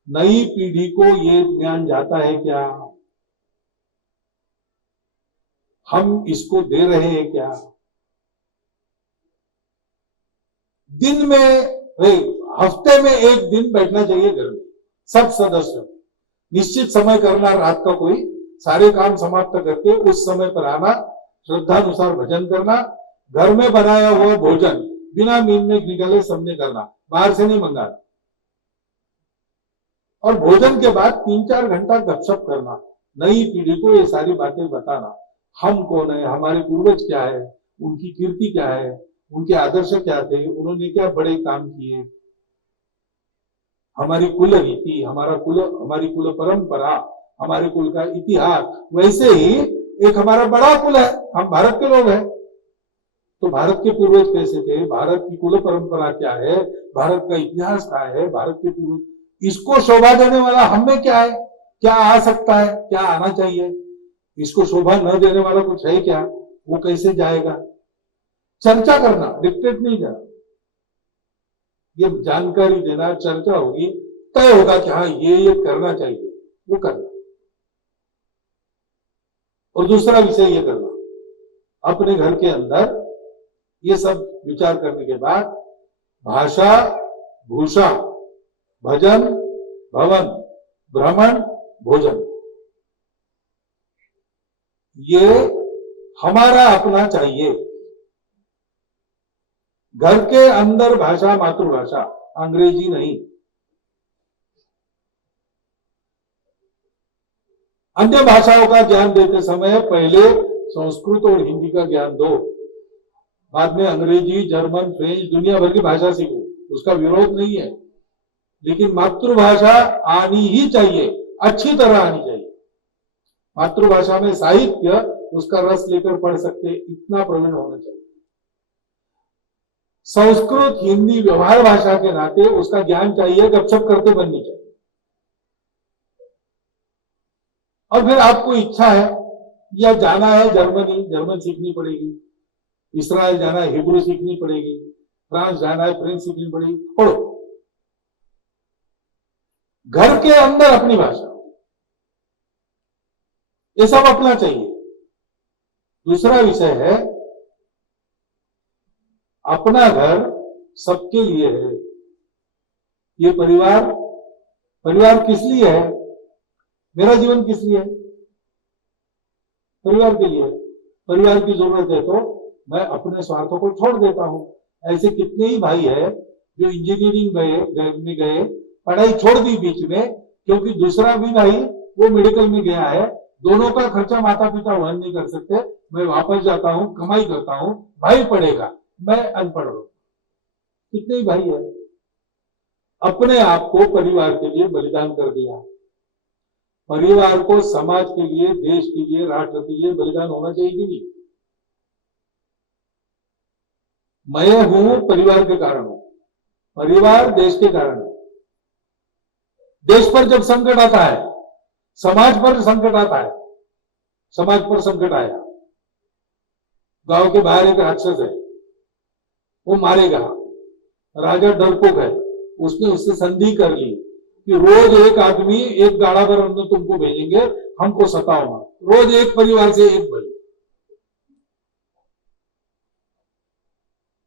नई पीढ़ी को ये ज्ञान जाता है क्या? हम इसको दे रहे हैं क्या? दिन में, हफ्ते में एक दिन बैठना चाहिए घर में, सब सदस्य निश्चित समय करना, रात का कोई सारे काम समाप्त करके उस समय पर आना, श्रद्धानुसार भजन करना, घर में बनाया हुआ भोजन बिना नींद में निकले सबने करना, बाहर से नहीं मंगाना, और भोजन के बाद 3-4 घंटा गपशप करना, नई पीढ़ी को ये सारी बातें बताना। हम कौन है, हमारे पूर्वज क्या है, उनकी कीर्ति क्या है, उनके आदर्श क्या थे, उन्होंने क्या बड़े काम किए, हमारी कुल रीति, हमारी कुल परंपरा, हमारे कुल का इतिहास। वैसे ही एक हमारा बड़ा कुल है, हम भारत के लोग हैं, तो भारत के पूर्वज कैसे थे, भारत की कुल परंपरा क्या है, भारत का इतिहास क्या है, भारत के पूर्वज, इसको शोभा देने वाला हम में क्या है, क्या आ सकता है, क्या आना चाहिए, इसको शोभा न देने वाला कुछ है क्या, वो कैसे जाएगा। चर्चा करना, डिक्टेट नहीं जाना, ये जानकारी देना, चर्चा होगी, तय होगा कि हाँ ये करना चाहिए, वो करना। और दूसरा विषय ये करना, अपने घर के अंदर ये सब विचार करने के बाद भाषा, भूषा, भजन, भवन, भ्रमण, भोजन, ये हमारा अपना चाहिए। घर के अंदर भाषा मातृभाषा, अंग्रेजी नहीं। अन्य भाषाओं का ज्ञान देते समय पहले संस्कृत और हिंदी का ज्ञान दो, बाद में अंग्रेजी, जर्मन, फ्रेंच, दुनिया भर की भाषा सीखो, उसका विरोध नहीं है, लेकिन मातृभाषा आनी ही चाहिए, अच्छी तरह आनी चाहिए। मातृभाषा में साहित्य, उसका रस लेकर पढ़ सकते, इतना प्रवीण होना चाहिए। संस्कृत, हिंदी व्यवहार भाषा के नाते उसका ज्ञान चाहिए, गपशप करते बननी चाहिए। और फिर आपको इच्छा है या जाना है जर्मनी, जर्मन सीखनी पड़ेगी, इसराइल जाना है, हिब्रू सीखनी पड़ेगी, फ्रांस जाना है, फ्रेंच सीखनी पड़ेगी, पढ़ो। घर के अंदर अपनी भाषा, ये सब अपना चाहिए। दूसरा विषय है, अपना घर सबके लिए है। ये परिवार, परिवार किस लिए है? मेरा जीवन किस लिए है? परिवार के लिए। परिवार की जरूरत है तो मैं अपने स्वार्थों को छोड़ देता हूं। ऐसे कितने ही भाई है जो इंजीनियरिंग में गए, पढ़ाई छोड़ दी बीच में, क्योंकि दूसरा भी भाई वो मेडिकल में गया है, दोनों का खर्चा माता पिता वहन नहीं कर सकते, मैं वापस जाता हूं, कमाई करता हूं, भाई पढ़ेगा, मैं अनपढ़ हूं। कितने ही भाई है, अपने आप को परिवार के लिए बलिदान कर दिया। परिवार को समाज के लिए, देश के लिए, राष्ट्र के लिए बलिदान होना चाहिए कि नहीं? मैं हूं परिवार के कारण हूं, परिवार देश के कारण है। देश पर जब संकट आता है, समाज पर संकट आता है, समाज पर संकट आया, गांव के बाहर एक राक्षस है, वो मारेगा, राजा डरपोक है, उसने उससे संधि कर ली कि रोज एक आदमी एक गाड़ा भर अन्न तुमको भेजेंगे, हमको सताओ मत, रोज एक परिवार से एक बलि।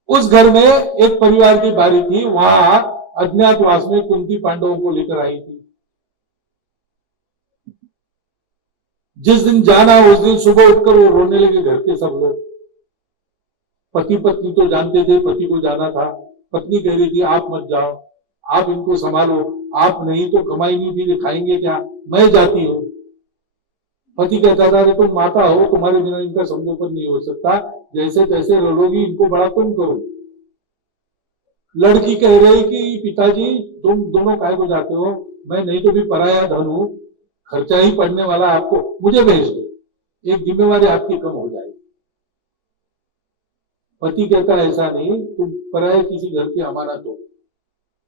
उस घर में एक परिवार की बारी थी, वहां अज्ञातवास में कुंती पांडवों को लेकर आई थी। जिस दिन जाना उस दिन सुबह उठकर वो रोने लगे घर के सब लोग। पति पत्नी तो जानते थे, पति को जाना था, पत्नी कह रही थी आप मत जाओ, आप इनको संभालो, आप नहीं तो कमाई नहीं भी खाएंगे क्या, मैं जाती हूं। पति कहता था अरे तुम माता हो, तुम्हारे बिना इनका संगोपन नहीं हो सकता, जैसे तैसे रलोगी, इनको बड़ा तुम करो। लड़की कह रही कि पिताजी तुम दोनों काय को जाते हो, मैं नहीं तो भी पराया धन हूं, खर्चा ही पड़ने वाला आपको, मुझे भेज दो, एक जिम्मेवारी आपकी कम हो जाएगी। पति कहता है ऐसा नहीं, तुम पराये किसी घर की अमानत हो,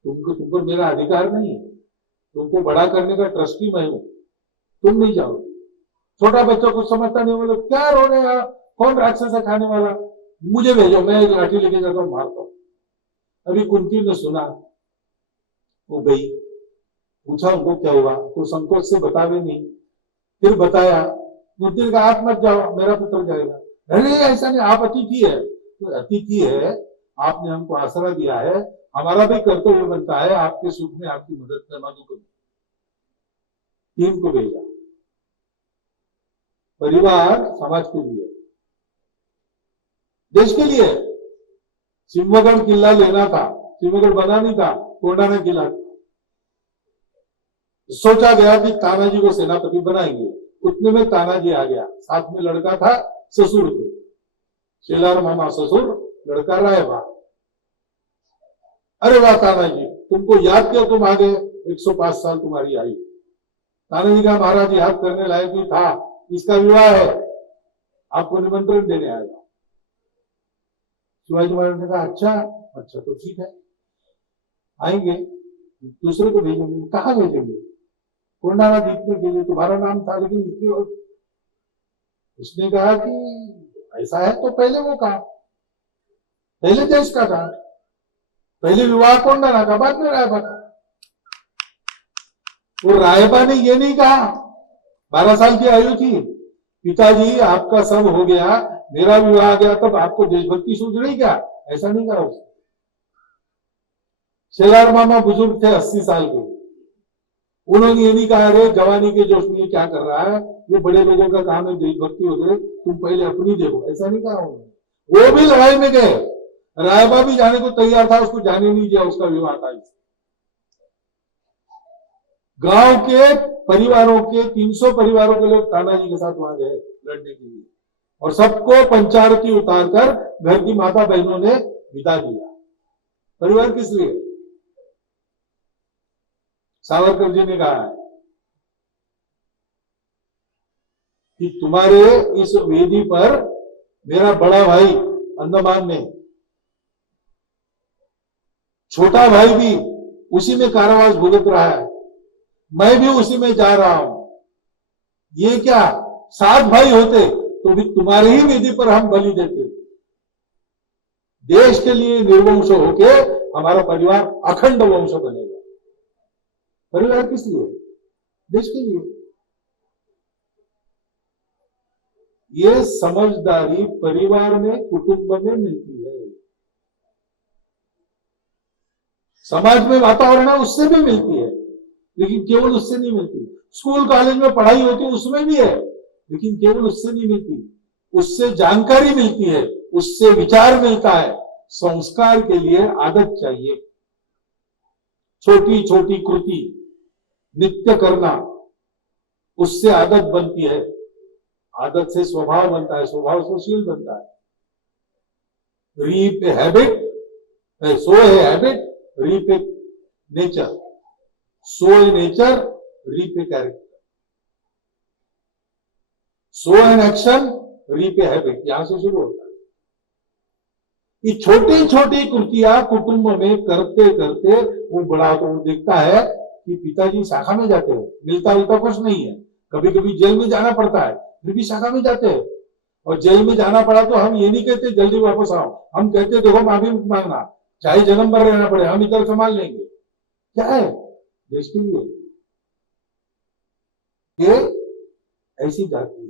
तुम पर मेरा अधिकार नहीं है, तुमको बड़ा करने का ट्रस्टी मैं हूं, तुम नहीं जाओ। छोटा बच्चा कुछ समझता नहीं, बोले क्या रो रहे हैं, कौन राक्षस है खाने वाला, मुझे भेजो, मैं लाठी लेके जाता हूं, मारता हूं। अभी कुंती ने सुना, वो गई, पूछा उनको क्या हुआ, तो संकोच से बतावे नहीं, फिर बताया। कुंती ने कहा आप मत जाओ, मेरा पुत्र जाएगा। नहीं ऐसा नहीं, आप अतिथि है, तो अतिथि है, आपने हमको आसरा दिया है, हमारा भी कर्तव्य बनता है आपके सुख में आपकी मदद करना, तो टीम को भेजा। परिवार समाज के लिए, देश के लिए। सिंहगढ़ किला लेना था, सिंहगढ़ बना नहीं था, कोंडाना किला सोचा गया कि तानाजी को सेनापति बनाएंगे, उतने में तानाजी आ गया, साथ में लड़का था, ससुर थे, शेलार मामा ससुर, लड़का रायबा। अरे वाह तानाजी, तुमको याद किया, तुम आ गए, 105 साल तुम्हारी आयु। तानाजी का महाराज याद करने लायक ही था, इसका विवाह है, आपको निमंत्रण देने आएगा। शिवाजी महाराज ने कहा अच्छा अच्छा तो ठीक है, आएंगे, दूसरे को भेजेंगे। कहा भेजेंगे? कोंडाना जीतने के लिए, तुम्हारा नाम था, लेकिन इसकी उसने कहा कि ऐसा है तो पहले वो कहा, पहले देश का था, पहले विवाह कोंडाना का, बाद में रायबा का। वो रायबा ने ये नहीं कहा, 12 साल की आयु थी, पिताजी आपका सब हो गया, मेरा विवाह आ गया, तब आपको देशभक्ति सूझ रही क्या, ऐसा नहीं कहा उसने। शेलार मामा बुजुर्ग थे, 80 साल के, उन्होंने ये नहीं कहा अरे जवानी के जोश में क्या कर रहा है, ये बड़े लोगों का काम है देशभक्ति वगैरह, तुम पहले अपनी देखो, ऐसा नहीं कहा उन्होंने। वो भी लड़ाई में गए, रायबा भी जाने को तैयार था, उसको जाने नहीं दिया, उसका विवाह था। गांव के परिवारों के 300 परिवारों के लोग तानाजी के साथ वहां गए लड़ने के लिए, और सबको पंचारती उतारकर घर की माता बहनों ने बिता दिया। परिवार किस लिए? सावरकर जी ने कहा है कि तुम्हारे इस वेदी पर मेरा बड़ा भाई अंडमान में, छोटा भाई भी उसी में कारावास भुगत रहा है, मैं भी उसी में जा रहा हूं। ये क्या 7 भाई होते तो भी तुम्हारे ही वेदी पर हम बलि देते। देश के लिए निर्वंश होके हमारा परिवार अखंड वंश बनेगा। परिवार किस लिए? देश के लिए। ये समझदारी परिवार में, कुटुंब में मिलती है, समाज में वातावरण है उससे भी मिलती है, लेकिन केवल उससे नहीं मिलती। स्कूल कॉलेज में पढ़ाई होती है उसमें भी है, लेकिन केवल उससे नहीं मिलती। उससे जानकारी मिलती है, उससे विचार मिलता है, संस्कार के लिए आदत चाहिए। छोटी छोटी कृति नित्य करना, उससे आदत बनती है, आदत से स्वभाव बनता है, स्वभाव से शील बनता है। Reap a habit, sow a habit, reap a nature, sow a nature, reap a character. Sow an action reap a habit, यहां से शुरू होता है। ये छोटी छोटी कृतियां कुटुंब में करते करते वो बड़ा तो देखता है कि पिताजी शाखा में जाते हैं, मिलता मिलता कुछ नहीं है, कभी कभी जेल में जाना पड़ता है, फिर भी शाखा में जाते हैं। और जेल में जाना पड़ा तो हम ये नहीं कहते जल्दी वापस आओ, हम कहते देखो माफी मांगना, चाहे जन्म भर रहना पड़े, हम इधर संभाल लेंगे। क्या है देश के लिए ये ऐसी जाति है।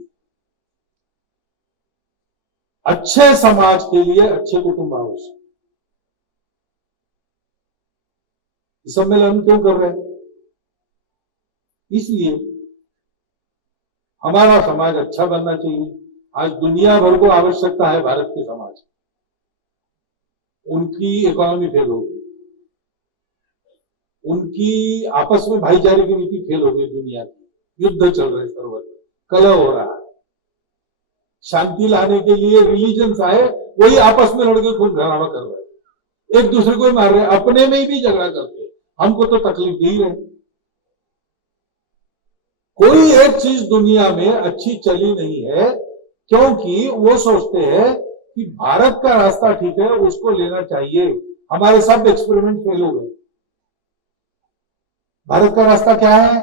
अच्छे समाज के लिए अच्छे कुटुंब आवश्यक। सम्मेलन क्यों कर रहे हैं? इसलिए हमारा समाज अच्छा बनना चाहिए। आज दुनिया भर को आवश्यकता है भारत के समाज, उनकी इकोनॉमी फेल हो गई, उनकी आपस में भाईचारे की नीति फेल हो गई, दुनिया की युद्ध चल रहे सर्वत्र, कलह हो रहा है। शांति लाने के लिए रिलीजन्स आए, वही आपस में लड़के खूब घरावा कर रहे, एक दूसरे को मार रहे, अपने में भी झगड़ा करते, हमको तो तकलीफ दे ही रहे। कोई एक चीज दुनिया में अच्छी चली नहीं है क्योंकि वो सोचते हैं कि भारत का रास्ता ठीक है, उसको लेना चाहिए। हमारे सब एक्सपेरिमेंट फेल हो गए। भारत का रास्ता क्या है?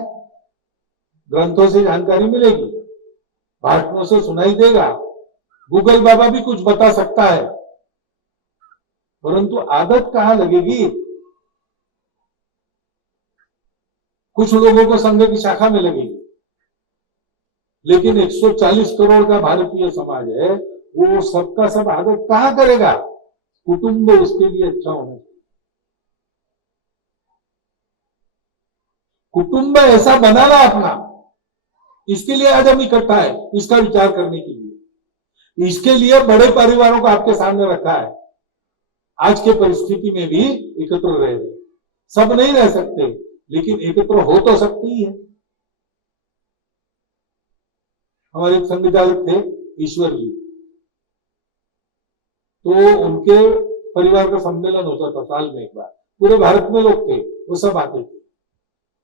ग्रंथों से जानकारी मिलेगी, भाषणों से सुनाई देगा, गूगल बाबा भी कुछ बता सकता है, परंतु आदत कहां लगेगी? कुछ लोगों को संघ की शाखा में लगेगी, लेकिन 140 करोड़ का भारतीय समाज है, वो सबका सब आदत कहां करेगा? कुटुंब उसके लिए अच्छा होना चाहिए। कुटुंब ऐसा बनाना अपना, इसके लिए आज हम इकट्ठा है, इसका विचार करने के लिए। इसके लिए बड़े परिवारों को आपके सामने रखा है। आज के परिस्थिति में भी एकत्र रह रहे, सब नहीं रह सकते, लेकिन एकत्र हो तो सकती है। हमारे एक संघ चालक थे ईश्वर जी, तो उनके परिवार का सम्मेलन होता था साल में एक बार, पूरे भारत में लोग थे, वो सब आते थे,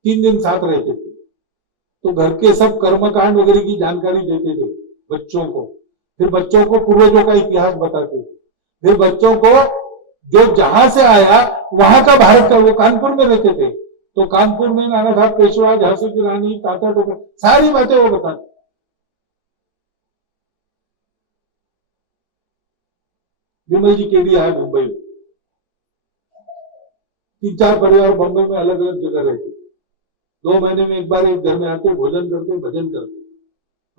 3 दिन साथ रहते थे। तो घर के सब कर्मकांड वगैरह की जानकारी देते थे बच्चों को, फिर बच्चों को पूर्वजों का इतिहास बताते थे, फिर बच्चों को जो जहां से आया वहां का भारत का, वो कानपुर में रहते थे, तो कानपुर में नाना साहब पेशवा, झांसी की रानी, ताता टोपे, सारी बातें वो बताते। विमल जी केडी आए मुंबई, 3-4 परिवार बम्बई में अलग अलग जगह रहते, 2 महीने में एक बार एक घर में आते, भोजन करते, भजन करते,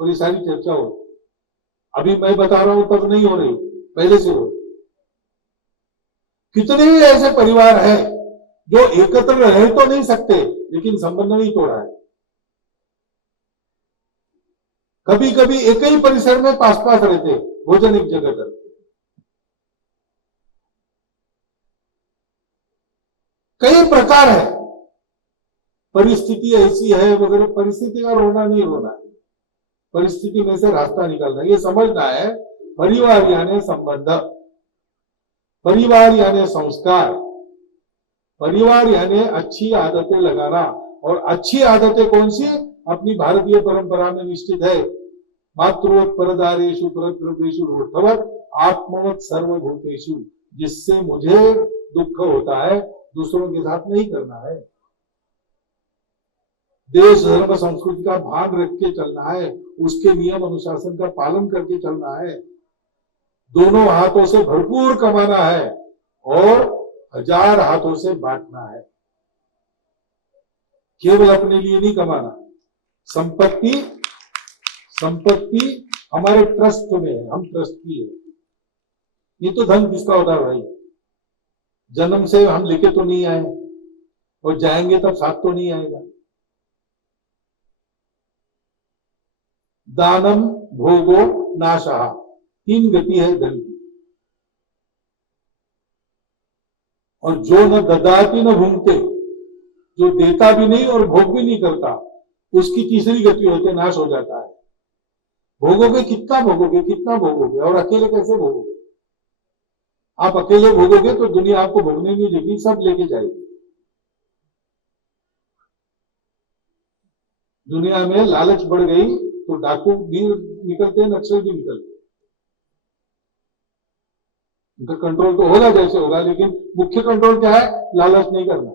और ये सारी चर्चा हो। अभी मैं बता रहा हूं तब नहीं हो रही, पहले से हो। कितने ही ऐसे परिवार हैं जो एकत्र रह तो नहीं सकते, लेकिन संबंध नहीं तोड़ा है। कभी कभी एक ही परिसर में पास पास रहते, भोजन एक जगह करते। कई प्रकार है, परिस्थिति ऐसी है वगैरह, परिस्थिति का रोना नहीं रोना है, परिस्थिति में से रास्ता निकालना, ये समझना है। परिवार यानी संबंध, परिवार यानी संस्कार, परिवार यानी अच्छी आदतें लगाना। और अच्छी आदतें कौन सी? अपनी भारतीय परंपरा में निश्चित है, मातृवत परदारेषु परद्रव्येषु रोषवत आत्मवत सर्वभूतेषु, जिससे मुझे दुख होता है दूसरों के साथ नहीं करना है। देश धर्म संस्कृति का भान रख के चलना है, उसके नियम अनुशासन का पालन करके चलना है, दोनों हाथों से भरपूर कमाना है और 1000 हाथों से बांटना है। केवल अपने लिए नहीं कमाना। संपत्ति हमारे ट्रस्ट में है, हम ट्रस्टी है। ये तो धन किसका होता है भाई? जन्म से हम लेके तो नहीं आए, और जाएंगे तब साथ तो नहीं आएगा। दानम भोगो नाशः, 3 गति है धन की। और जो न ददाति न भुंक्ते, जो देता भी नहीं और भोग भी नहीं करता, उसकी तीसरी गति होती है, नाश हो जाता है। भोगोगे कितना भोगोगे, कितना भोगोगे, और अकेले कैसे भोगोगे? आप अकेले भोगोगे तो दुनिया आपको भोगने नहीं देगी, सब लेके जाएगी। दुनिया में लालच बढ़ गई तो डाकू भी निकलते हैं, नक्सल भी निकलते हैं। उनका कंट्रोल तो होगा जैसे होगा, लेकिन मुख्य कंट्रोल क्या है? लालच नहीं करना।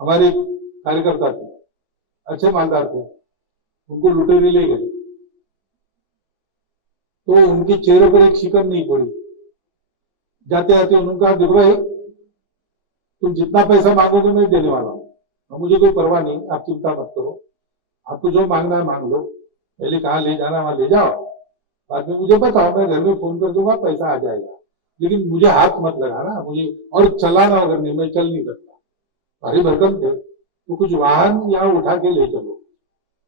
हमारे कार्यकर्ता थे, अच्छे मालदार थे, उनको लुटेरे ले गए तो उनके चेहरे पर एक शिकन नहीं पड़ी। जाते आते उन्होंने कहा, देखो भाई, तुम जितना पैसा मांगोगे मैं देने वाला हूं, मुझे कोई परवाह नहीं, आप चिंता मत करो, आपको जो मांगना है मांग लो, पहले कहाँ ले जाना वहां ले जाओ, बाद में मुझे बताओ, मैं घर में फोन कर दूंगा, पैसा आ जाएगा, लेकिन मुझे हाथ मत लगाना, मुझे और चलाना अगर नहीं, मैं चल नहीं सकता। भारी भरकम थे, तो कुछ वाहन या उठा के ले चलो,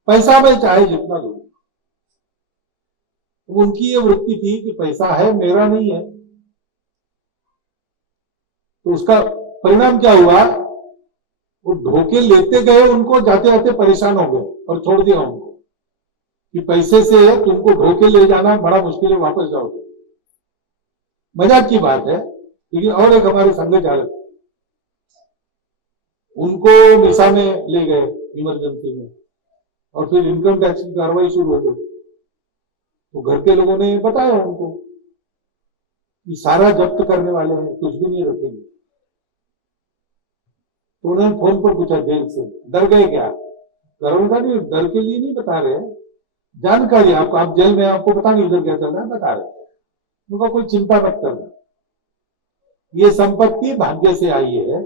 पैसा मैं चाहे जितना दो। तो उनकी ये वृत्ति थी कि पैसा है, मेरा नहीं है। तो उसका परिणाम क्या हुआ? वो धोखे लेते गए, उनको जाते जाते परेशान हो गए और छोड़ दिया उनको कि पैसे से तुमको धोखे ले जाना बड़ा मुश्किल है, वापस जाओगे। मजाक की बात है, लेकिन और एक हमारे संघ चालक, उनको निशा में ले गए इमरजेंसी में, और फिर इनकम टैक्स की कार्रवाई शुरू हो गई। तो घर के लोगों ने बताया उनको कि सारा जब्त करने वाले हैं, कुछ भी नहीं रखेंगे। तो उन्होंने फोन पर पूछा जेल से, डर गए क्या? करोड़ नहीं, डर के लिए नहीं बता रहे, जानकारी आपको, आप जेल में आपको पता नहीं इधर क्या चल रहा है, बता रहे। उनका कोई चिंता मत करना, ये संपत्ति भाग्य से आई है,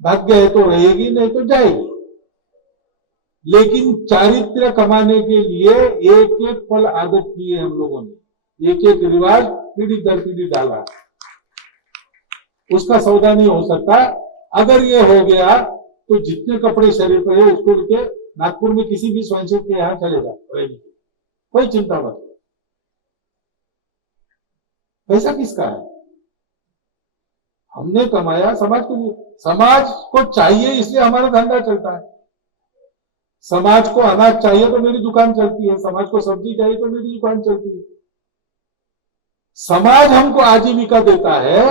भाग्य है तो रहेगी, नहीं तो जाएगी, लेकिन चारित्र्य कमाने के लिए एक एक पल आदत की है हम लोगों ने, एक एक रिवाज पीढ़ी दर पीढ़ी डाला, उसका सौदा नहीं हो सकता। अगर ये हो गया तो जितने कपड़े शरीर पर है उसको लेके नागपुर में किसी भी स्वयंसेवक के यहां चले जाओ, कोई चिंता मत। पैसा किसका है? हमने कमाया समाज के लिए, समाज को चाहिए इसलिए हमारा धंधा चलता है। समाज को अनाज चाहिए तो मेरी दुकान चलती है, समाज को सब्जी चाहिए तो मेरी दुकान चलती है। समाज हमको आजीविका देता है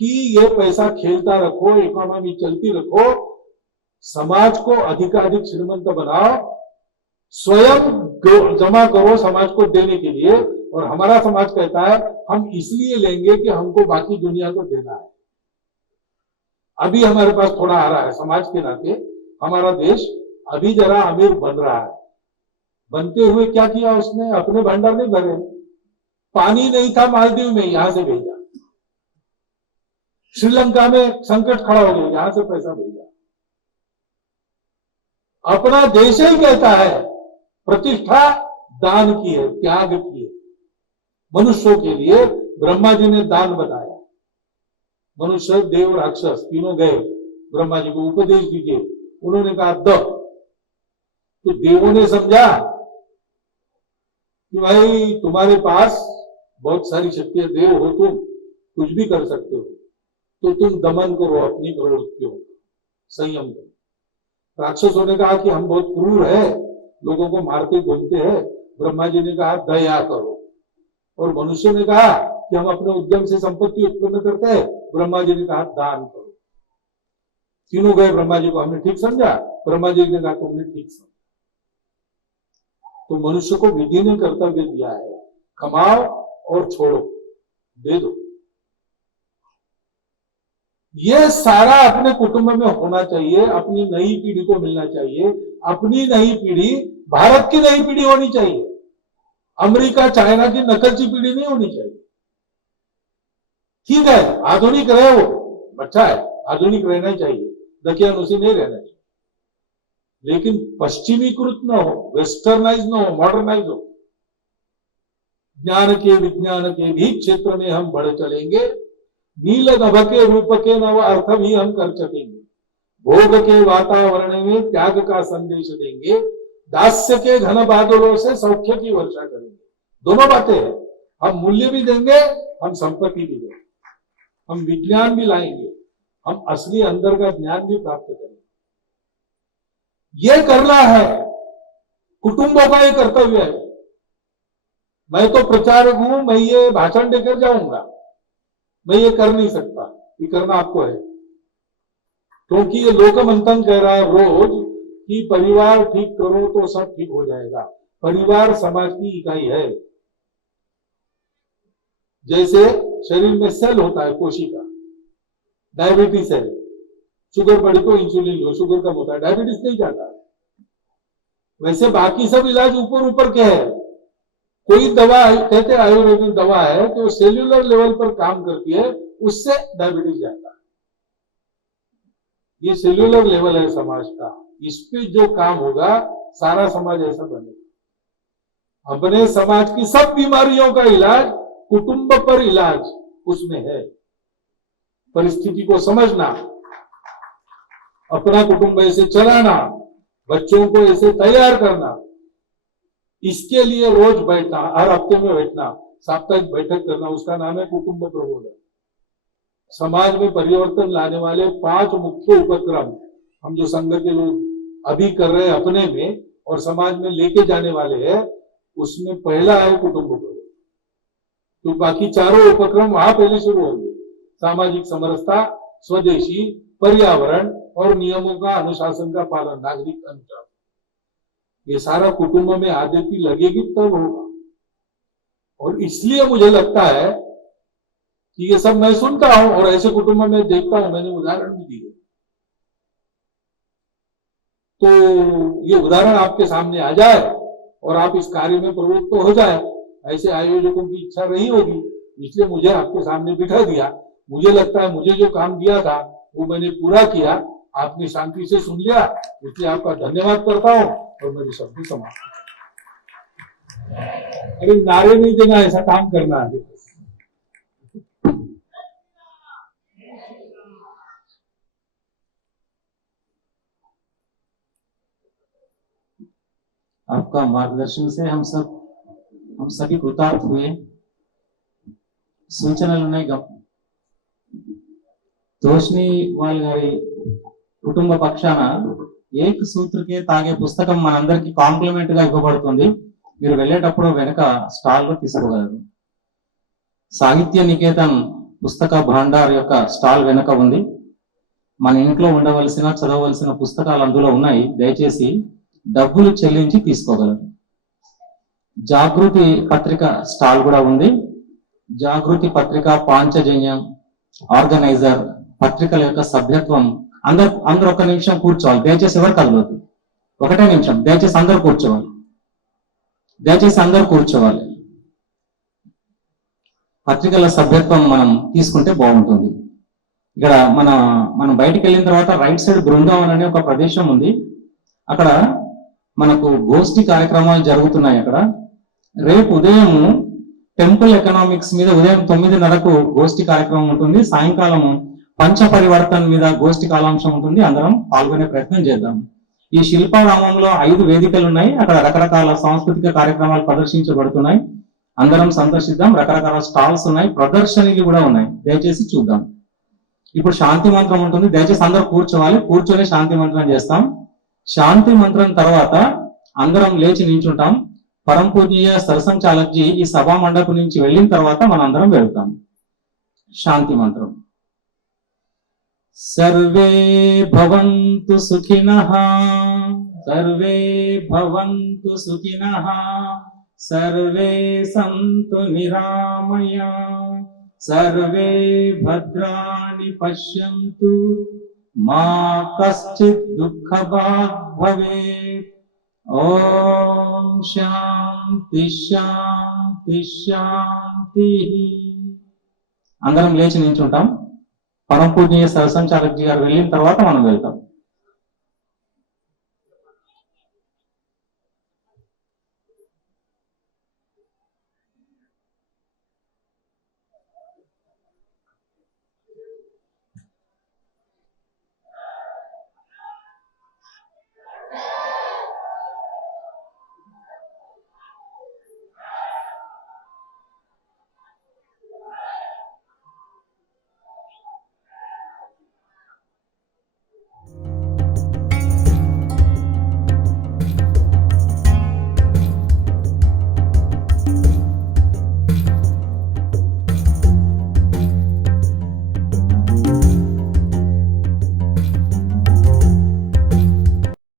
कि ये पैसा खेलता रखो, इकोनॉमी चलती रखो, समाज को अधिकाधिक श्रीमंत बनाओ, स्वयं जमा करो समाज को देने के लिए। और हमारा समाज कहता है हम इसलिए लेंगे कि हमको बाकी दुनिया को देना है। अभी हमारे पास थोड़ा आ रहा है समाज के नाते, हमारा देश अभी जरा अमीर बन रहा है। बनते हुए क्या किया उसने? अपने भंडार नहीं भरे, पानी नहीं था मालदीव में, यहां से भेजा। श्रीलंका में संकट खड़ा हो गया, यहां से पैसा भेजा। अपना देश ही कहता है प्रतिष्ठा दान की है, त्याग की है। मनुष्यों के लिए ब्रह्मा जी ने दान बताया, मनुष्य देव राक्षस तीनों गए ब्रह्मा जी को उपदेश दीजिए, उन्होंने कहा द। तो देवों ने समझा कि भाई तुम्हारे पास बहुत सारी शक्तियां, देव हो तुम, कुछ भी कर सकते हो, तो तुम दमन करो अपनी प्रवृत्तियों, संयम करो। राक्षसों ने कहा कि हम बहुत क्रूर है, लोगों को मारते घूमते हैं। ब्रह्मा जी ने कहा दया करो। और मनुष्य ने कहा कि हम अपने उद्यम से संपत्ति उत्पन्न करते हैं, ब्रह्मा जी ने कहा दान करो। तीनों गए ब्रह्मा जी को, हमने ठीक समझा, ब्रह्मा जी ने कहा तुमने ठीक समझा। तो मनुष्य को विधि ने कर्तव्य दिया है, कमाओ और छोड़ो, दे दो। ये सारा अपने कुटुंब में होना चाहिए, अपनी नई पीढ़ी को मिलना चाहिए। अपनी नई पीढ़ी भारत की नई पीढ़ी होनी चाहिए, अमेरिका चाइना की नकलची पीढ़ी नहीं होनी चाहिए। ठीक है आधुनिक रहे, वो अच्छा है, आधुनिक रहना चाहिए, दकियानुसी नहीं रहना चाहिए, लेकिन पश्चिमीकृत न हो, वेस्टर्नाइज न हो, मॉडर्नाइज हो। ज्ञान के विज्ञान के भी क्षेत्र में हम बढ़ चलेंगे, नील नभ के रूप के नव अर्थ भी हम कर सकेंगे, भोग के वातावरण में त्याग का संदेश देंगे, दास्य के घन बादलों से सौख्य की वर्षा करेंगे। दोनों बातें हैं, हम मूल्य भी देंगे, हम संपत्ति भी देंगे, हम विज्ञान भी लाएंगे, हम असली अंदर का ज्ञान भी प्राप्त करेंगे। ये करना है, कुटुंबों का ये कर्तव्य है। मैं तो प्रचारक हूं, मैं ये भाषण देकर जाऊंगा, मैं ये कर नहीं सकता, ये करना आपको है। क्योंकि ये लोक मंथन कह रहा है रोज कि परिवार ठीक करो तो सब ठीक हो जाएगा। परिवार समाज की इकाई है। जैसे शरीर में सेल होता है कोशिका, डायबिटीज सेल, शुगर बढ़ी तो इंसुलिन लो, शुगर कम होता है, डायबिटीज नहीं जाता। वैसे बाकी सब इलाज ऊपर ऊपर के है। कोई दवा कहते आयुर्वेदिक दवा है तो सेल्यूलर लेवल पर काम करती है, उससे डायबिटीज जाता है। ये सेल्यूलर लेवल है समाज का, इस पे जो काम होगा सारा समाज ऐसा बनेगा। अपने समाज की सब बीमारियों का इलाज कुटुंब पर इलाज उसमें है। परिस्थिति को समझना, अपना कुटुंब ऐसे चलाना, बच्चों को ऐसे तैयार करना, इसके लिए रोज बैठना, हर हफ्ते में बैठना, साप्ताहिक बैठक करना, उसका नाम है कुटुंब प्रबोधन। समाज में परिवर्तन लाने वाले 5 मुख्य उपक्रम हम जो संघ के लोग अभी कर रहे हैं अपने में और समाज में लेके जाने वाले हैं, उसमें पहला है कुटुंब प्रबोधन। तो बाकी चारों उपक्रम वहां पहले शुरू होंगे। सामाजिक समरसता, स्वदेशी, पर्यावरण और नियमों का अनुशासन का पालन, नागरिक अनुशासन, ये सारा कुटुंब में आदती लगेगी तब होगा। और इसलिए मुझे लगता है कि ये सब मैं सुनता हूं और ऐसे कुटुंब में देखता हूं, मैंने उदाहरण भी दिए, तो ये उदाहरण आपके सामने आ जाए और आप इस कार्य में प्रवृत्त तो हो जाए। ऐसे आयोजकों की इच्छा रही होगी, इसलिए मुझे आपके सामने बिठा दिया। मुझे लगता है मुझे जो काम दिया था वो मैंने पूरा किया, आपने शांति से सुन लिया, इसलिए आपका धन्यवाद करता हूं और मेरे शब्द समाप्त। अरे नारे नहीं देना, ऐसा काम करना है। आपका मार्गदर्शन से हम सभी कृतार्थ हुए। సూచనలు ఉన్నాయి. తోష్ని వాళ్ళ గారి కుటుంబ పక్షాన ఏక సూత్రకే తాగే పుస్తకం మనందరికి కాంప్లిమెంట్ గా ఇవ్వబడుతుంది. మీరు వెళ్ళేటప్పుడు వెనక స్టాల్ లో తీసుకోగలరు. సాహిత్య నికేతన్ పుస్తక భాండార్ యొక్క స్టాల్ వెనక ఉంది. మన ఇంట్లో ఉండవలసిన చదవవలసిన పుస్తకాలు అందులో ఉన్నాయి. దయచేసి డబ్బులు చెల్లించి తీసుకోగలరు. జాగృతి పత్రిక స్టాల్ కూడా ఉంది. జాగృతి పత్రిక, పాంచజన్యం, ఆర్గనైజర్ పత్రికల యొక్క సభ్యత్వం. అందరూ ఒక నిమిషం కూర్చోవాలి. దయచేసి ఎవరు కలవద్దు. ఒకటే నిమిషం, దయచేసి అందరూ కూర్చోవాలి. పత్రికల సభ్యత్వం మనం తీసుకుంటే బాగుంటుంది. ఇక్కడ మనం బయటికి వెళ్ళిన తర్వాత రైట్ సైడ్ బృందావన్ అనే ఒక ప్రదేశం ఉంది. అక్కడ మనకు గోష్ఠి కార్యక్రమాలు జరుగుతున్నాయి. అక్కడ రేపు ఉదయం టెంపుల్ ఎకనామిక్స్ మీద ఉదయం 9:30కు గోష్ఠి కార్యక్రమం ఉంటుంది. సాయంకాలం పంచ పరివర్తన్ మీద గోష్ఠి కాలాంశం ఉంటుంది. అందరం పాల్గొనే ప్రయత్నం చేద్దాం. ఈ శిల్పారామంలో 5 వేదికలు ఉన్నాయి. అక్కడ రకరకాల సాంస్కృతిక కార్యక్రమాలు ప్రదర్శించబడుతున్నాయి. అందరం సందర్శిద్దాం. రకరకాల స్టాల్స్ ఉన్నాయి, ప్రదర్శనలు కూడా ఉన్నాయి. దయచేసి చూద్దాం. ఇప్పుడు శాంతి మంత్రం ఉంటుంది. దయచేసి అందరూ కూర్చోవాలి. కూర్చొని శాంతి మంత్రం చేస్తాం. శాంతి మంత్రం తర్వాత అందరం లేచి నించుంటాం. పరమ పూజ్య సరసంచాలక్జీ ఈ సభా మండపం నుంచి వెళ్ళిన తర్వాత మనం అందరం వెళ్తాం. శాంతి మంత్రం. సర్వే భవంతు సుఖినః, సర్వే భవంతు సుఖినః, సర్వే సంతు నిరామయ, సర్వే భద్రాణి పశ్యంతు, మా కశ్చిత్ దుఃఖభాగ్ భవేత్. ఓం శాంతి శాంతి శాంతి. అందరం లేచి నించుంటాం. పరమ పూజ్య సరసంచాలక్జీ గారు వెళ్ళిన తర్వాత మనం వెళ్తాం.